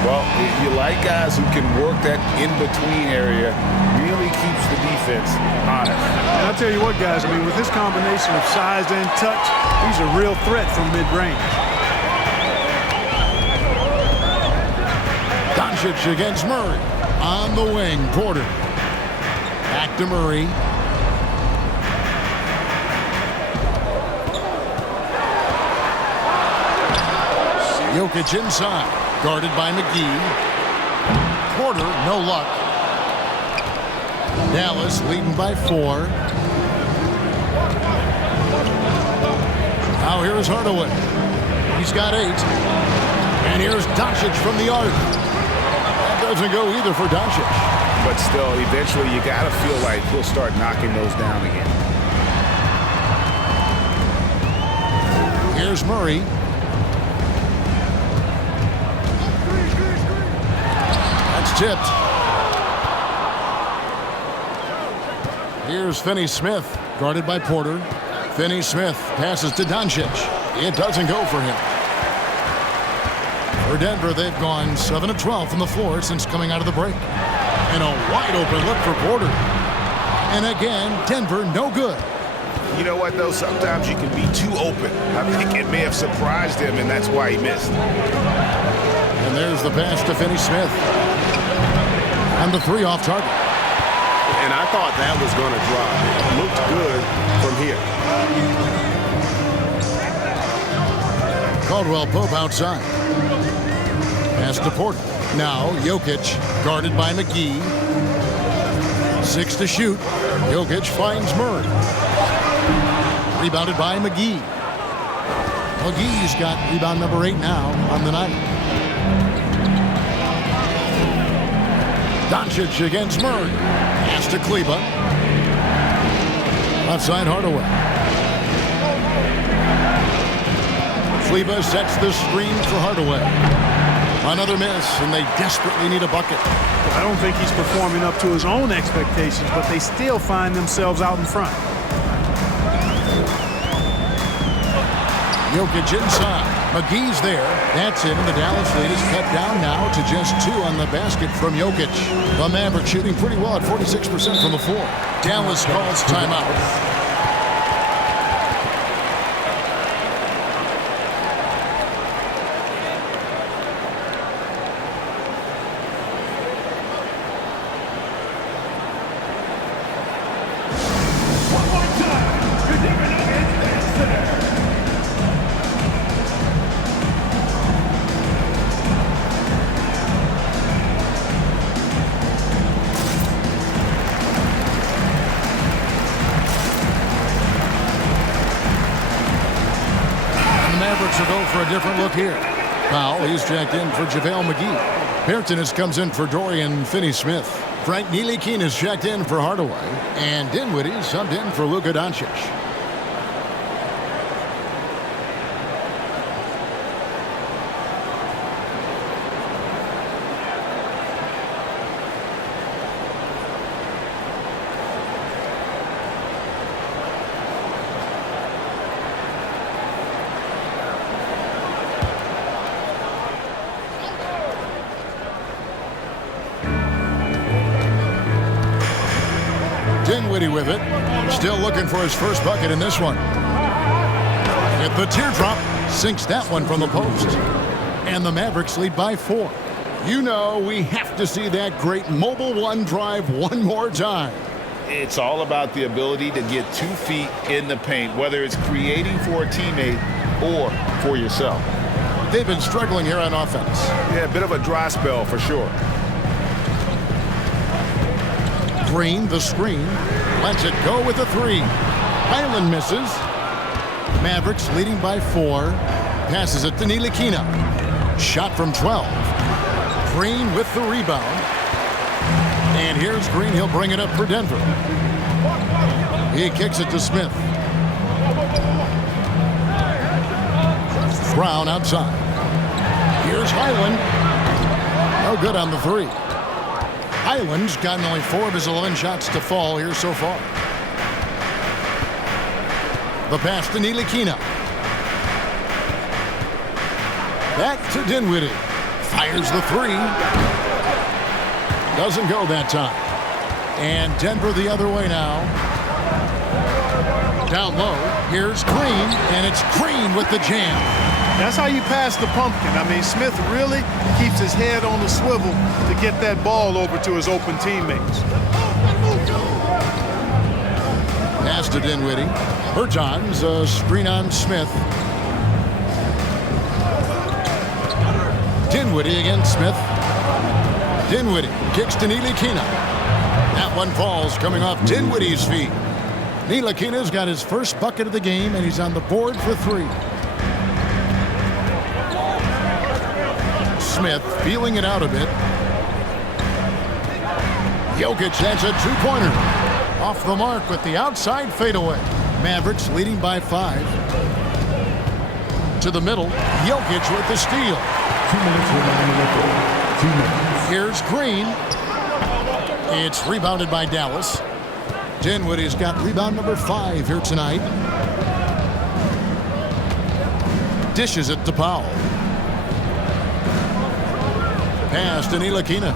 Well, you like guys who can work that in-between area. Really keeps the defense honest. And I'll tell you what, guys, I mean, with this combination of size and touch, he's a real threat from mid-range. Doncic against Murray. On the wing, Porter. Back to Murray. Jokic inside, guarded by McGee. Porter, no luck. Dallas leading by 4. Now here's Hardaway. He's got 8. And here's Doncic from the arc. That doesn't go either for Doncic. But still, eventually you got to feel like he'll start knocking those down again. Here's Murray. Tipped. Here's Finney-Smith, guarded by Porter. Finney-Smith passes to Doncic. It doesn't go for him. For Denver, they've gone 7 of 12 from the floor since coming out of the break. And a wide open look for Porter. And again, Denver no good. You know what, though? Sometimes you can be too open. I think it may have surprised him, and that's why he missed. And there's the pass to Finney Smith. And the three off target. And I thought that was going to drop. It looked good from here. Caldwell Pope outside. Pass to Porter. Now Jokic guarded by McGee. 6 to shoot. Jokic finds Murray. Rebounded by McGee. McGee's got rebound number 8 now on the night. Doncic against Murray. Pass to Kleba. Outside Hardaway. Kleba sets the screen for Hardaway. Another miss, and they desperately need a bucket. I don't think he's performing up to his own expectations, but they still find themselves out in front. Jokic inside. McGee's there. That's it, and the Dallas lead is cut down now to just 2 on the basket from Jokic. The Mavericks shooting pretty well at 46% from the floor. Dallas calls timeout. Mavericks will go for a different look here. Powell, he's checked in for JaVale McGee. Pertinas comes in for Dorian Finney-Smith. Frank Ntilikina is checked in for Hardaway. And Dinwiddie subbed in for Luka Doncic. Dinwiddie with it. Still looking for his first bucket in this one. Hit the teardrop. Sinks that one from the post. And the Mavericks lead by 4. You know we have to see that great mobile one drive one more time. It's all about the ability to get 2 feet in the paint, whether it's creating for a teammate or for yourself. They've been struggling here on offense. Yeah, a bit of a dry spell for sure. Green, the screen, lets it go with a 3. Highland misses. Mavericks leading by 4. Passes it to Ntilikina. Shot from 12. Green with the rebound. And here's Green. He'll bring it up for Denver. He kicks it to Smith. Brown outside. Here's Highland. No good on the 3. Highland's gotten only 4 of his 11 shots to fall here so far. The pass to Ntilikina. Back to Dinwiddie. Fires the 3. Doesn't go that time. And Denver the other way now. Down low. Here's Green. And it's Green with the jam. That's how you pass the pumpkin. I mean, Smith really keeps his head on the swivel to get that ball over to his open teammates. Pass to Dinwiddie. Bertans, screen on Smith. Dinwiddie against Smith. Dinwiddie kicks to Ntilikina. That one falls coming off Dinwiddie's feet. Ntilikina's got his first bucket of the game, and he's on the board for 3. Smith feeling it out a bit. Jokic, that's a 2-pointer. Off the mark with the outside fadeaway. Mavericks leading by 5. To the middle. Jokic with the steal. 2 minutes remaining. 2 minutes. Here's Green. It's rebounded by Dallas. Dinwiddie's got rebound number 5 here tonight. Dishes it to Powell. Pass to Ntilikina.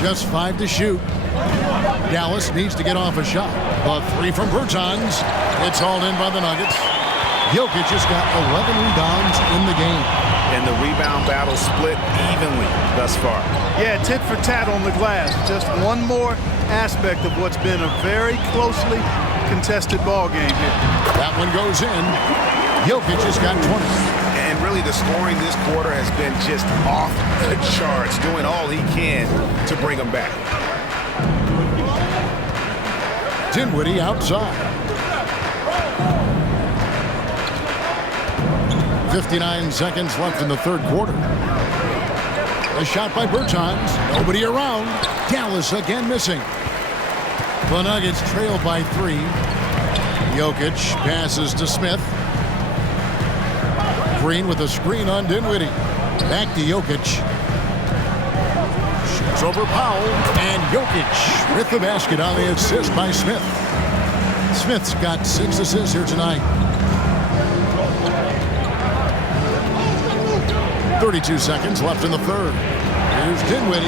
Just 5 to shoot. Dallas needs to get off a shot. A three from Bertans. It's hauled in by the Nuggets. Jokic has got 11 rebounds in the game. And the rebound battle split evenly thus far. Yeah, tit for tat on the glass. Just one more aspect of what's been a very closely contested ball game here. That one goes in. Jokic has got 20. And really the scoring this quarter has been just off the charts, doing all he can to bring them back. Dinwiddie outside. 59 seconds left in the third quarter. A shot by Bertans. Nobody around. Dallas again missing. The Nuggets trail by 3. Jokic passes to Smith. Green with a screen on Dinwiddie. Back to Jokic. Shoots over Powell. And Jokic with the basket on the assist by Smith. Smith's got 6 assists here tonight. 32 seconds left in the third. Here's Dinwiddie.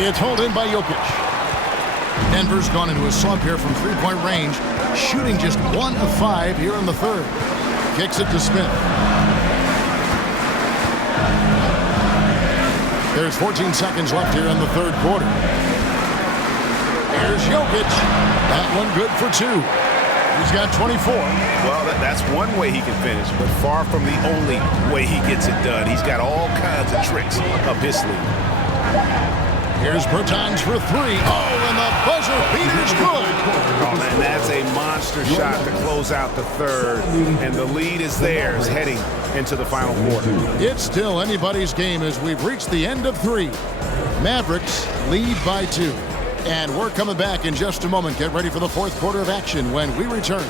It's hauled in by Jokic. Denver's gone into a slump here from three-point range, shooting just 1 of 5 here in the third. Kicks it to Smith. There's 14 seconds left here in the third quarter. Here's Jokic. That one good for 2. He's got 24. Well, that's one way he can finish, but far from the only way he gets it done. He's got all kinds of tricks up his sleeve. Here's Bertans for 3. Oh, and the buzzer beater's good. Oh, man, that's a monster shot to close out the third, and the lead is theirs heading into the final quarter. It's still anybody's game as we've reached the end of 3. Mavericks lead by 2. And we're coming back in just a moment. Get ready for the fourth quarter of action when we return.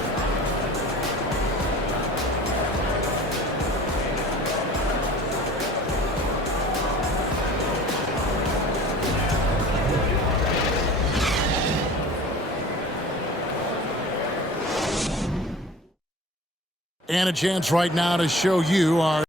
And a chance right now to show you our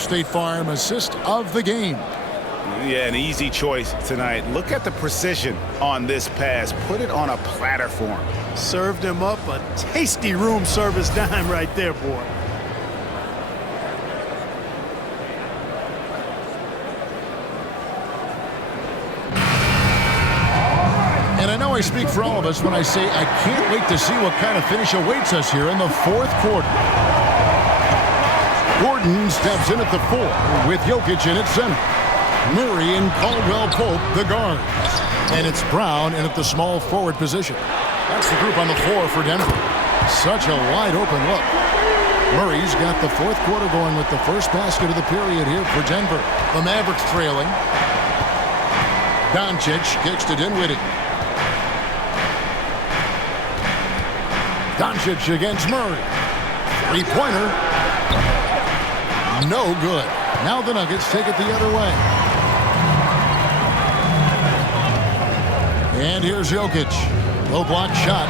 State Farm assist of the game. Yeah, an easy choice tonight. Look at the precision on this pass. Put it on a platter for him. Served him up a tasty room service dime right there, boy. And I know I speak for all of us when I say I can't wait to see what kind of finish awaits us here in the fourth quarter. Gordon steps in at the 4 with Jokic in at center. Murray and Caldwell-Pope, the guards. And it's Brown in at the small forward position. That's the group on the floor for Denver. Such a wide open look. Murray's got the fourth quarter going with the first basket of the period here for Denver. The Mavericks trailing. Doncic kicks to Dinwiddie. Doncic against Murray. Three-pointer. No good. Now the Nuggets take it the other way. And here's Jokic. Low block shot.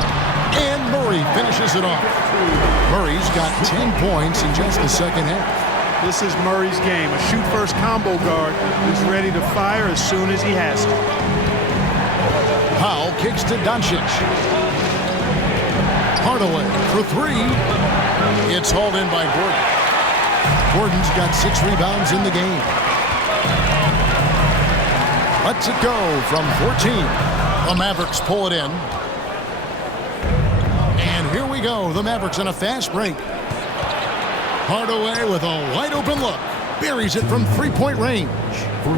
And Murray finishes it off. Murray's got 10 points in just the second half. This is Murray's game. A shoot-first combo guard who's ready to fire as soon as he has to. Powell kicks to Doncic. Hardaway for 3. It's hauled in by Gordon. Gordon's got 6 rebounds in the game. Lets it go from 14. The Mavericks pull it in. And here we go. The Mavericks on a fast break. Hardaway with a wide open look. Buries it from 3-point range.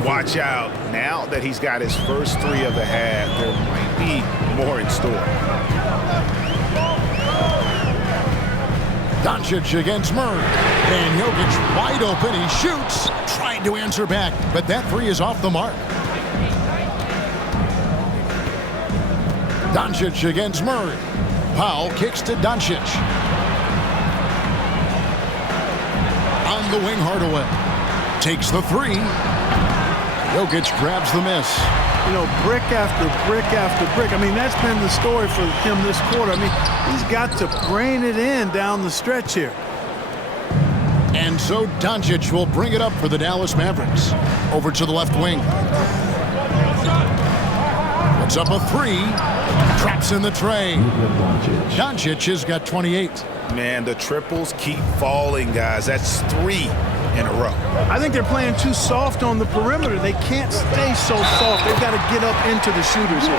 Watch out. Now that he's got his first 3 of the half, there might be more in store. Doncic against Murray. And Jokic wide open. He shoots. Tried to answer back, but that 3 is off the mark. Doncic against Murray. Powell kicks to Doncic. On the wing, Hardaway. Takes the 3. Jokic grabs the miss. You know, brick after brick after brick. I mean, that's been the story for him this quarter. I mean, he's got to brain it in down the stretch here. And so Doncic will bring it up for the Dallas Mavericks. Over to the left wing. Puts up a 3. Traps in the tray. Doncic has got 28. Man, the triples keep falling, guys. That's 3 in a row. I think they're playing too soft on the perimeter. They can't stay so soft. They've got to get up into the shooters here.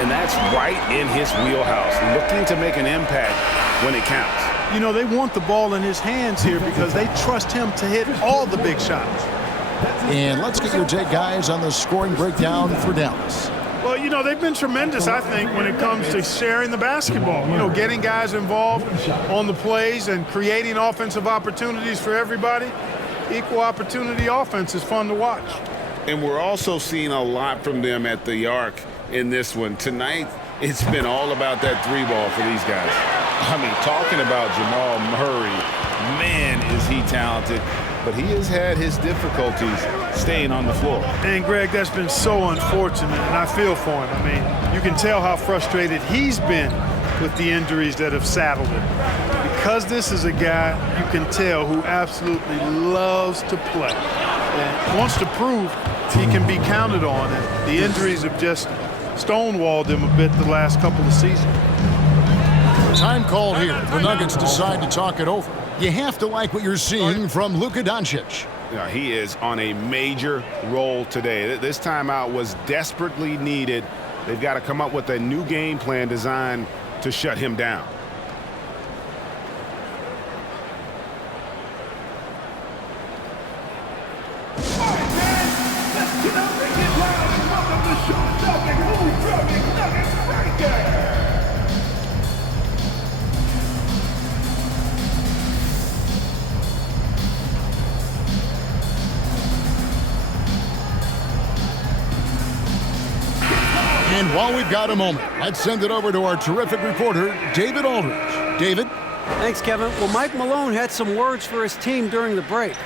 And that's right in his wheelhouse, looking to make an impact when it counts. You know, they want the ball in his hands here because they trust him to hit all the big shots. And let's get your take, guys, on the scoring breakdown for Dallas. Well, you know, they've been tremendous, I think, when it comes to sharing the basketball. You know, getting guys involved on the plays and creating offensive opportunities for everybody. Equal opportunity offense is fun to watch. And we're also seeing a lot from them at the arc in this one. Tonight, it's been all about that 3-ball for these guys. I mean, talking about Jamal Murray, man, is he talented. But he has had his difficulties staying on the floor. And, Greg, that's been so unfortunate, and I feel for him. I mean, you can tell how frustrated he's been with the injuries that have saddled him. Because this is a guy, you can tell, who absolutely loves to play and wants to prove he can be counted on. And the injuries have just stonewalled him a bit the last couple of seasons. Time called here. The Nuggets decide to talk it over. You have to like what you're seeing from Luka Doncic. Yeah, he is on a major roll today. This timeout was desperately needed. They've got to come up with a new game plan designed to shut him down. And while we've got a moment, let's send it over to our terrific reporter, David Aldridge. David? Thanks, Kevin. Well, Mike Malone had some words for his team during the break.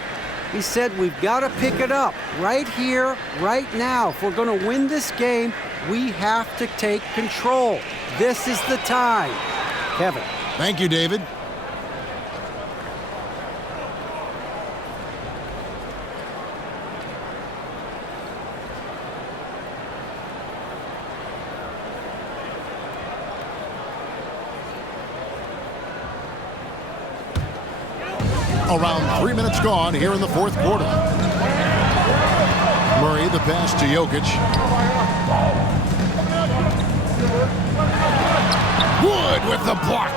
He said, we've got to pick it up right here, right now. If we're going to win this game, we have to take control. This is the time. Kevin. Thank you, David. Around 3 minutes gone here in the fourth quarter. Murray, the pass to Jokic. Wood with the block.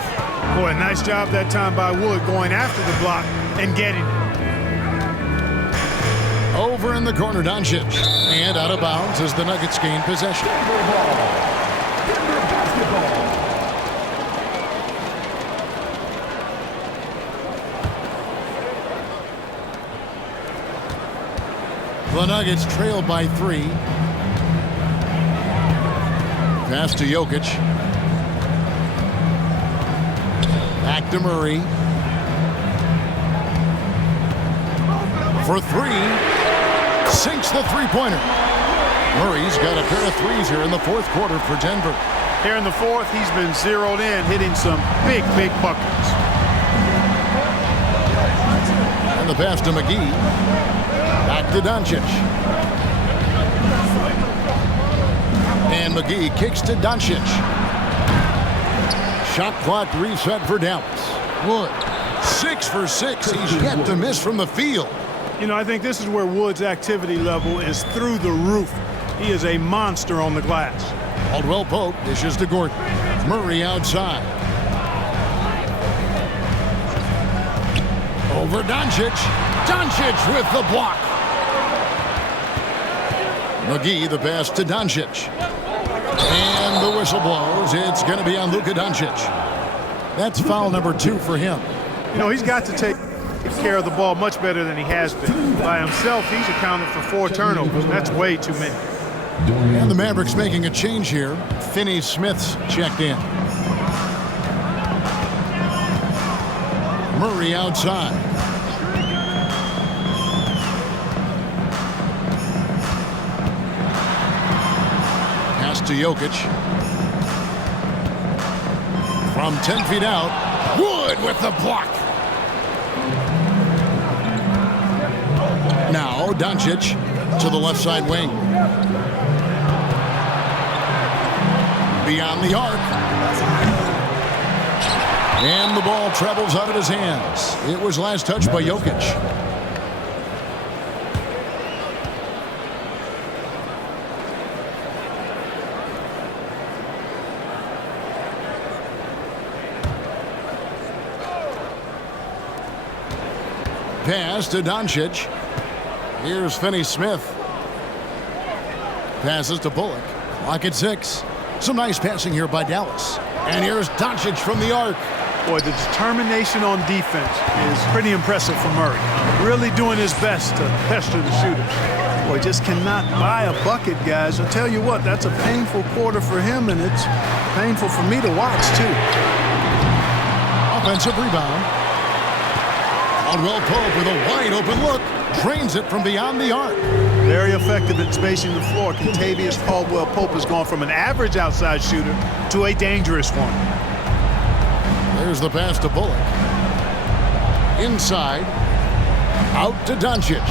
Boy, nice job that time by Wood going after the block and getting it. Over in the corner, Doncic. And out of bounds as the Nuggets gain possession. The Nuggets trail by 3. Pass to Jokic. Back to Murray. For 3. Sinks the three-pointer. Murray's got a pair of threes here in the fourth quarter for Denver. Here in the fourth, he's been zeroed in, hitting some big buckets. And the pass to McGee. Back to Doncic. And McGee kicks to Doncic. Shot clock reset for Dallas. Wood, 6 for 6. He's yet to miss from the field. You know, I think this is where Wood's activity level is through the roof. He is a monster on the glass. Caldwell Pope dishes to Gordon. Murray outside. Over Doncic. Doncic with the block. McGee the pass to Doncic. And the whistle blows. It's going to be on Luka Doncic. That's foul number 2 for him. You know, he's got to take care of the ball much better than he has been. By himself, he's accounted for 4 turnovers. That's way too many. And the Mavericks making a change here. Finney Smith's checked in. Murray outside. Pass to Jokic. From 10 feet out, Wood with the block. Now Doncic to the left side wing. Beyond the arc. And the ball travels out of his hands. It was last touched by Jokic. Pass to Doncic. Here's Finney Smith. Passes to Bullock. Clock at 6. Some nice passing here by Dallas. And here's Doncic from the arc. Boy, the determination on defense is pretty impressive for Murray. Really doing his best to pester the shooters. Boy, just cannot buy a bucket, guys. I'll tell you what, that's a painful quarter for him, and it's painful for me to watch, too. Offensive rebound. Caldwell Pope with a wide open look. Drains it from beyond the arc. Very effective at spacing the floor. Kentavious Caldwell Pope has gone from an average outside shooter to a dangerous one. There's the pass to Bullock. Inside. Out to Doncic.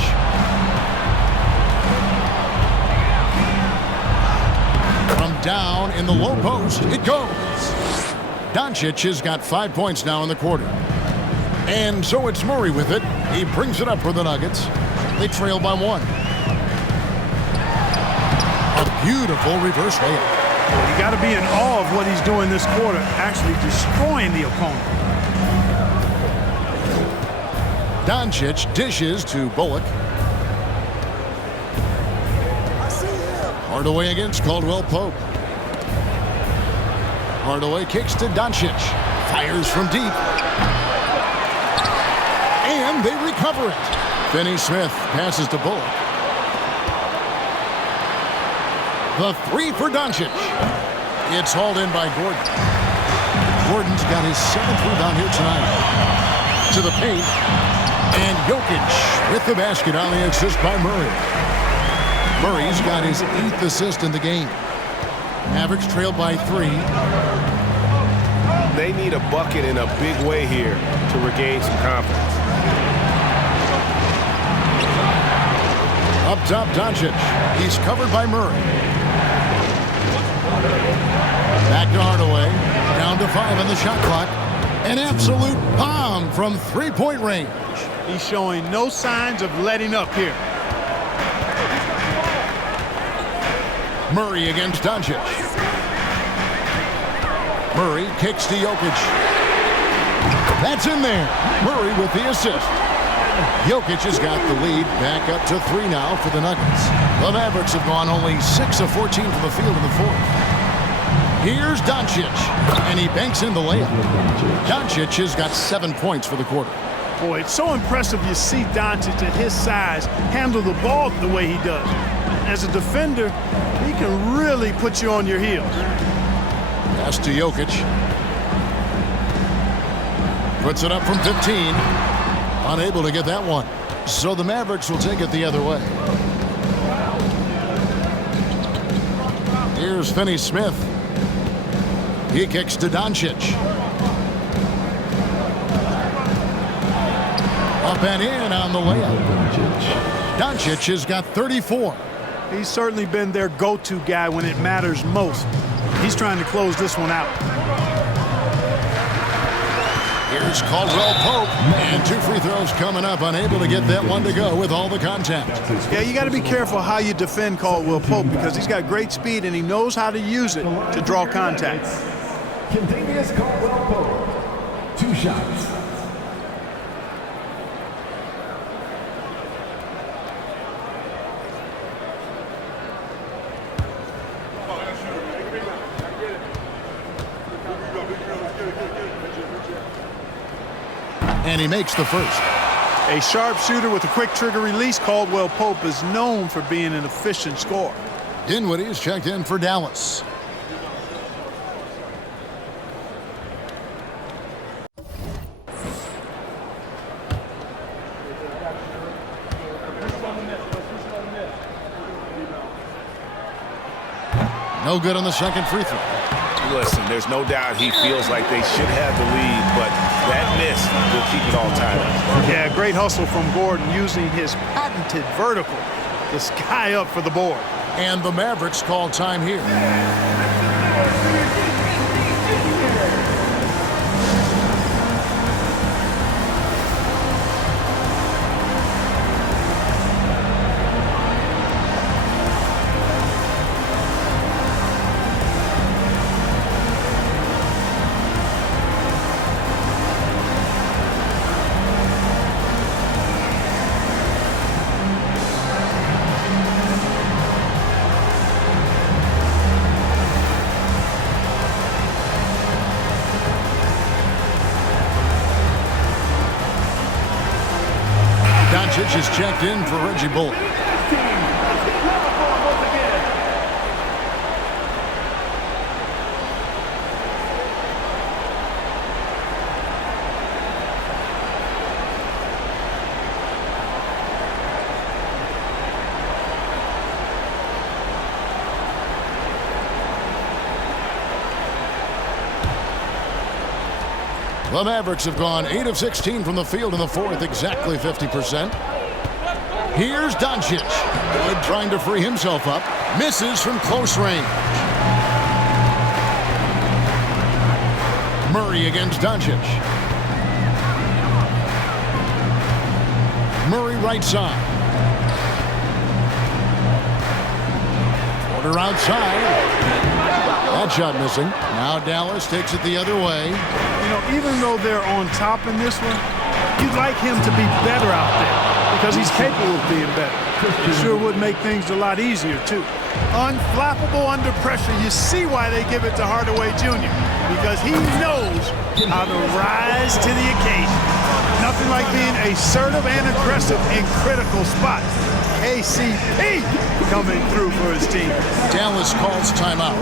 From down in the low post, it goes. Doncic has got 5 points now in the quarter. And so it's Murray with it. He brings it up for the Nuggets. They trail by 1. A beautiful reverse layup. You got to be in awe of what he's doing this quarter, actually destroying the opponent. Doncic dishes to Bullock. Hardaway against Caldwell Pope. Hardaway kicks to Doncic. Fires from deep. And they recover it. Finney Smith passes to Bullock. The 3 for Doncic. It's hauled in by Gordon. Gordon's got his 7th rebound here tonight. To the paint. And Jokic with the basket on the assist by Murray. Murray's got his 8th assist in the game. Mavericks trail by 3. They need a bucket in a big way here to regain some confidence. Up top, Doncic. He's covered by Murray. Back to Hardaway. Down to 5 on the shot clock. An absolute bomb from three-point range. He's showing no signs of letting up here. Murray against Doncic. Murray kicks to Jokic. That's in there. Murray with the assist. Jokic has got the lead back up to 3 now for the Nuggets. The Mavericks have gone only 6 of 14 from the field in the fourth. Here's Doncic, and he banks in the layup. Doncic has got 7 points for the quarter. Boy, it's so impressive you see Doncic at his size handle the ball the way he does. As a defender, he can really put you on your heels. Pass to Jokic. Puts it up from 15. Unable to get that one. So the Mavericks will take it the other way. Here's Finney-Smith. He kicks to Doncic. Up and in on the layup. Doncic has got 34. He's certainly been their go-to guy when it matters most. He's trying to close this one out. Here's Caldwell Pope, and 2 free throws coming up. Unable to get that one to go with all the contact. Yeah, you got to be careful how you defend Caldwell Pope because he's got great speed and he knows how to use it to draw contact. Contagious Caldwell Pope. 2 shots. And he makes the first. A sharp shooter with a quick trigger release, Caldwell Pope is known for being an efficient scorer. Dinwiddie is checked in for Dallas. No good on the second free throw. Listen, there's no doubt he feels like they should have the lead, but that miss will keep it all tied up. Yeah, great hustle from Gordon using his patented vertical to sky up for the board. And the Mavericks call time here. Doncic is checked in for Reggie Bullock. The Mavericks have gone 8 of 16 from the field in the fourth, exactly 50%. Here's Doncic. Good, trying to free himself up. Misses from close range. Murray against Doncic. Murray right side. Porter outside. That shot missing. Now Dallas takes it the other way. You know, even though they're on top in this one, you'd like him to be better out there because he's capable of being better. It sure would make things a lot easier, too. Unflappable under pressure. You see why they give it to Hardaway Jr. because he knows how to rise to the occasion. Nothing like being assertive and aggressive in critical spots. KCP coming through for his team. Dallas calls timeout.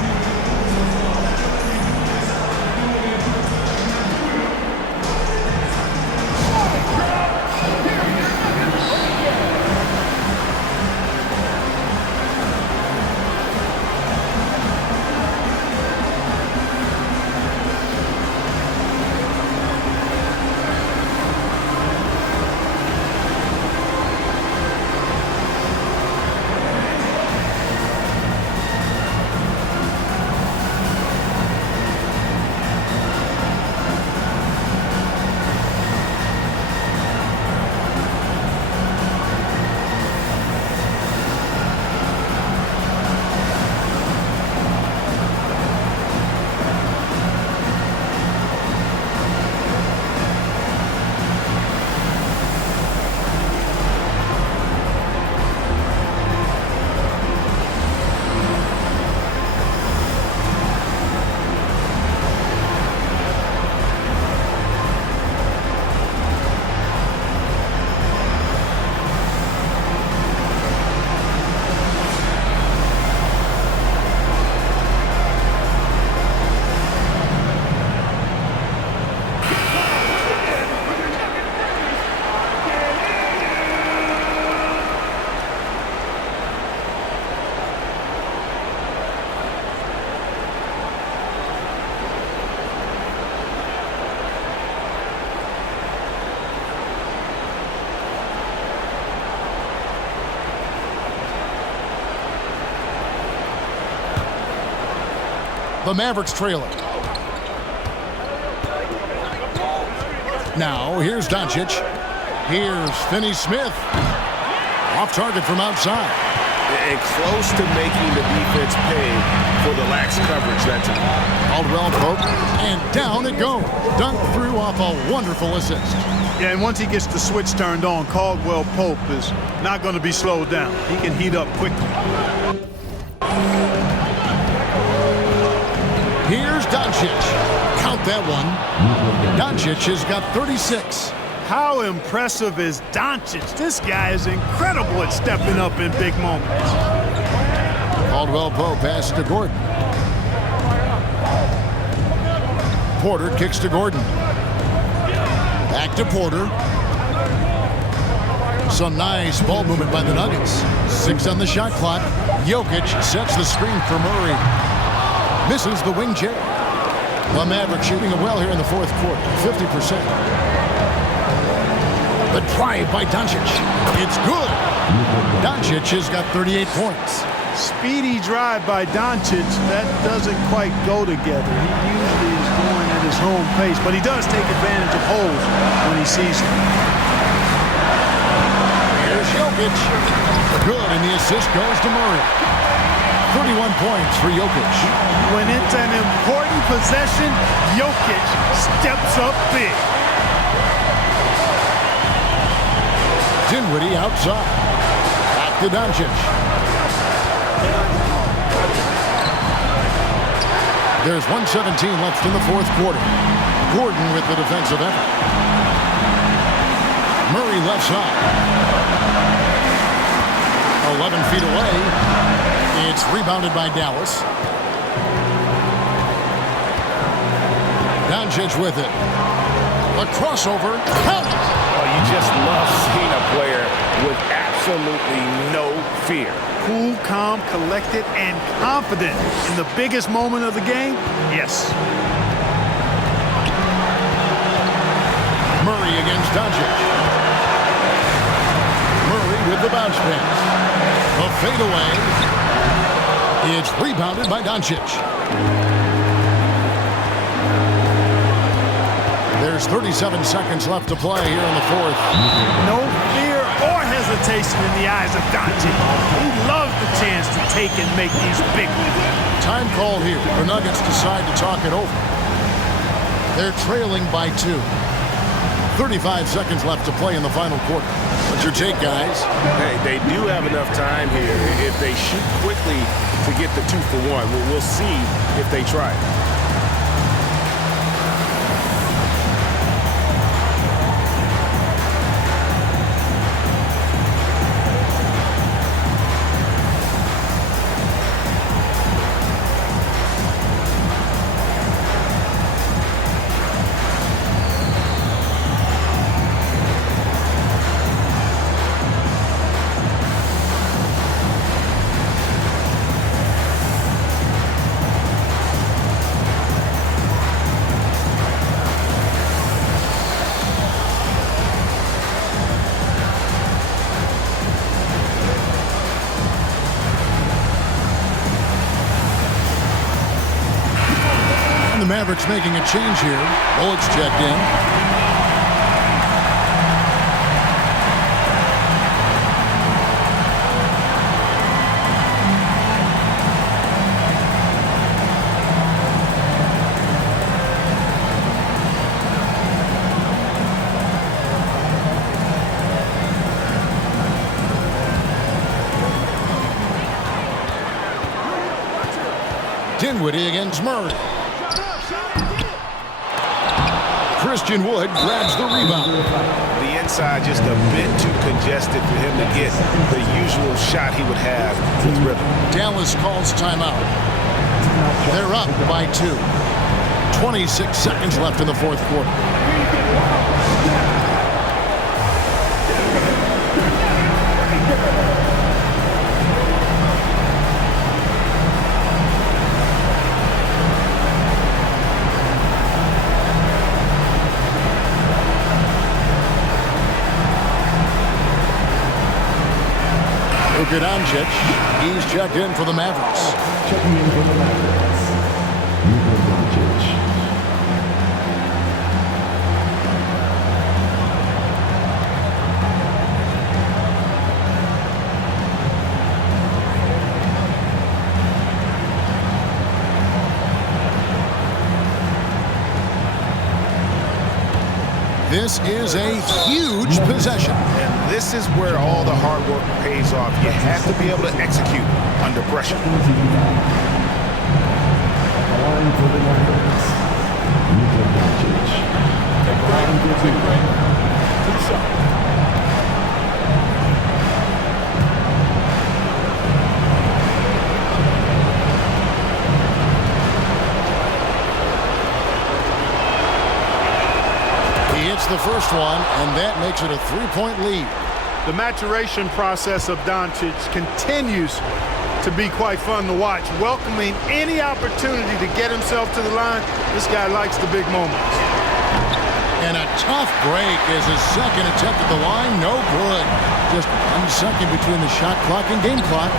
The Mavericks trailing. Now, here's Doncic. Here's Finney-Smith. Off target from outside. And close to making the defense pay for the lax coverage that time. Caldwell Pope, and down it goes. Dunked through off a wonderful assist. Yeah, and once he gets the switch turned on, Caldwell Pope is not going to be slowed down. He can heat up quickly. Here's Doncic. Count that one. Doncic has got 36. How impressive is Doncic? This guy is incredible at stepping up in big moments. Caldwell Pope pass to Gordon. Porter kicks to Gordon. Back to Porter. Some nice ball movement by the Nuggets. 6 on the shot clock. Jokic sets the screen for Murray. Misses the wing J. The Mavericks shooting it well here in the fourth quarter. 50%. The drive by Doncic. It's good. Doncic has got 38 points. Speedy drive by Doncic. That doesn't quite go together. He usually is going at his home pace, but he does take advantage of holes when he sees them. Here's Jokic. Good, and the assist goes to Murray. 31 points for Jokic. When it's an important possession, Jokic steps up big. Dinwiddie outside. Back to Doncic. There's 1:17 left in the fourth quarter. Gordon with the defensive effort. Murray left side. 11 feet away. It's rebounded by Dallas. Doncic with it. A crossover. Count it. You just love seeing a player with absolutely no fear. Cool, calm, collected, and confident in the biggest moment of the game? Yes. Murray against Doncic. Murray with the bounce pass. A fadeaway. It's rebounded by Doncic. There's 37 seconds left to play here in the fourth. No fear or hesitation in the eyes of Doncic. He loves the chance to take and make these big ones. Time call here. The Nuggets decide to talk it over. They're trailing by 2. 35 seconds left to play in the final quarter. What's your take, guys? Hey, they do have enough time here. If they shoot quickly to get the 2 for 1, we'll see if they try it. Mavericks making a change here. Bullock's checked in. Dinwiddie against Murray. Christian Wood grabs the rebound. The inside just a bit too congested for him to get the usual shot he would have with rhythm. Dallas calls timeout. They're up by 2. 26 seconds left in the fourth quarter. Luka Doncic, he's checked in for the Mavericks. Checking in for the Mavericks, This is a huge possession. And this is where all the hard work pays off. You have to be able to execute under pressure. He hits the first one, and that makes it a 3-point lead. The maturation process of Doncic continues to be quite fun to watch. Welcoming any opportunity to get himself to the line. This guy likes the big moments. And a tough break is his second attempt at the line. No good. Just 1 second between the shot clock and game clock.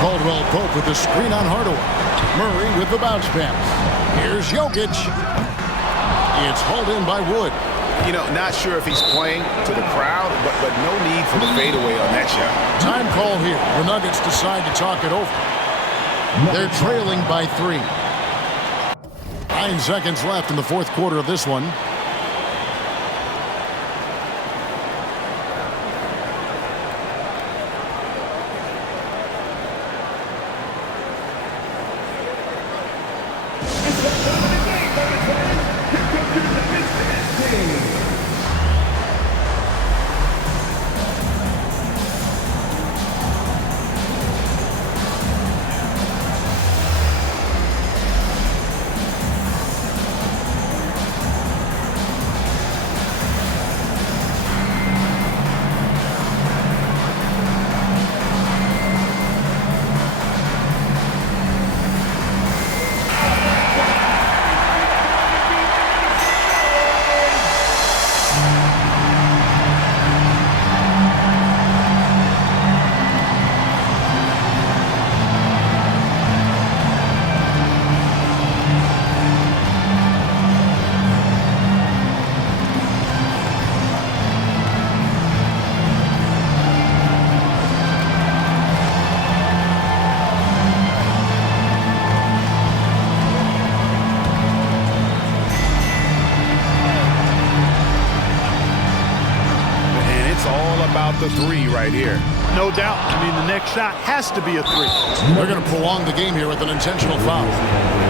Caldwell Pope with the screen on Hardaway. Murray with the bounce pass. Here's Jokic. It's hauled in by Wood. You know, not sure if he's playing to the crowd, but no need for the fadeaway on that shot. Time call here. The Nuggets decide to talk it over. They're trailing by 3. 9 seconds left in the fourth quarter of this one. The 3 right here. No doubt. I mean, the next shot has to be a 3. They're going to prolong the game here with an intentional foul.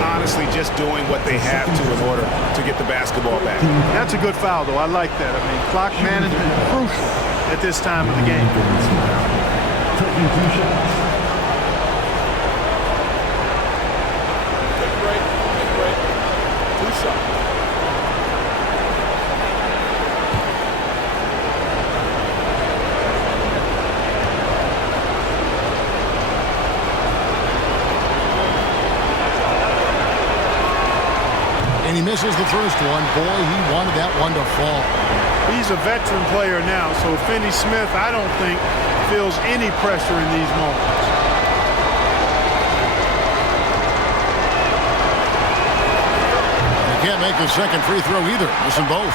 Honestly, just doing what they have to in order to get the basketball back. That's a good foul, though. I like that. I mean, clock management crucial at this time of the game. Taking 2 shots. Big break. 2 shots. And he misses the first one. Boy, he wanted that one to fall. He's a veteran player now, so Finney Smith, I don't think, feels any pressure in these moments. He can't make the second free throw either. Missing both.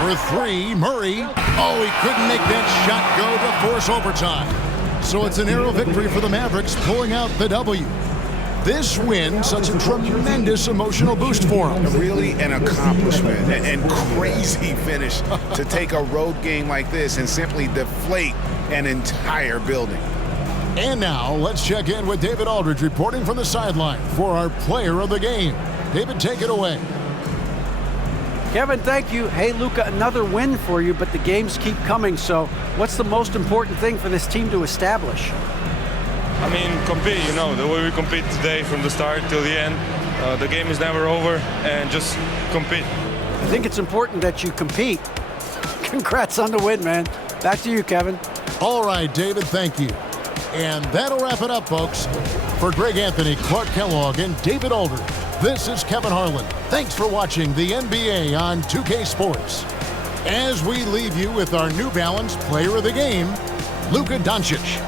For 3, Murray. Oh, he couldn't make that shot go to force overtime. So it's a narrow victory for the Mavericks, pulling out the W. This win, such a tremendous emotional boost for him. Really an accomplishment and crazy finish to take a road game like this and simply deflate an entire building. And now, let's check in with David Aldridge reporting from the sideline for our player of the game. David, take it away. Kevin, thank you. Hey, Luka, another win for you, but the games keep coming. So what's the most important thing for this team to establish? I mean, compete, you know, the way we compete today from the start till the end. The game is never over, and just compete. I think it's important that you compete. Congrats on the win, man. Back to you, Kevin. All right, David, thank you. And that'll wrap it up, folks. For Greg Anthony, Clark Kellogg, and David Aldridge, this is Kevin Harlan. Thanks for watching the NBA on 2K Sports. As we leave you with our New Balance Player of the Game, Luka Doncic.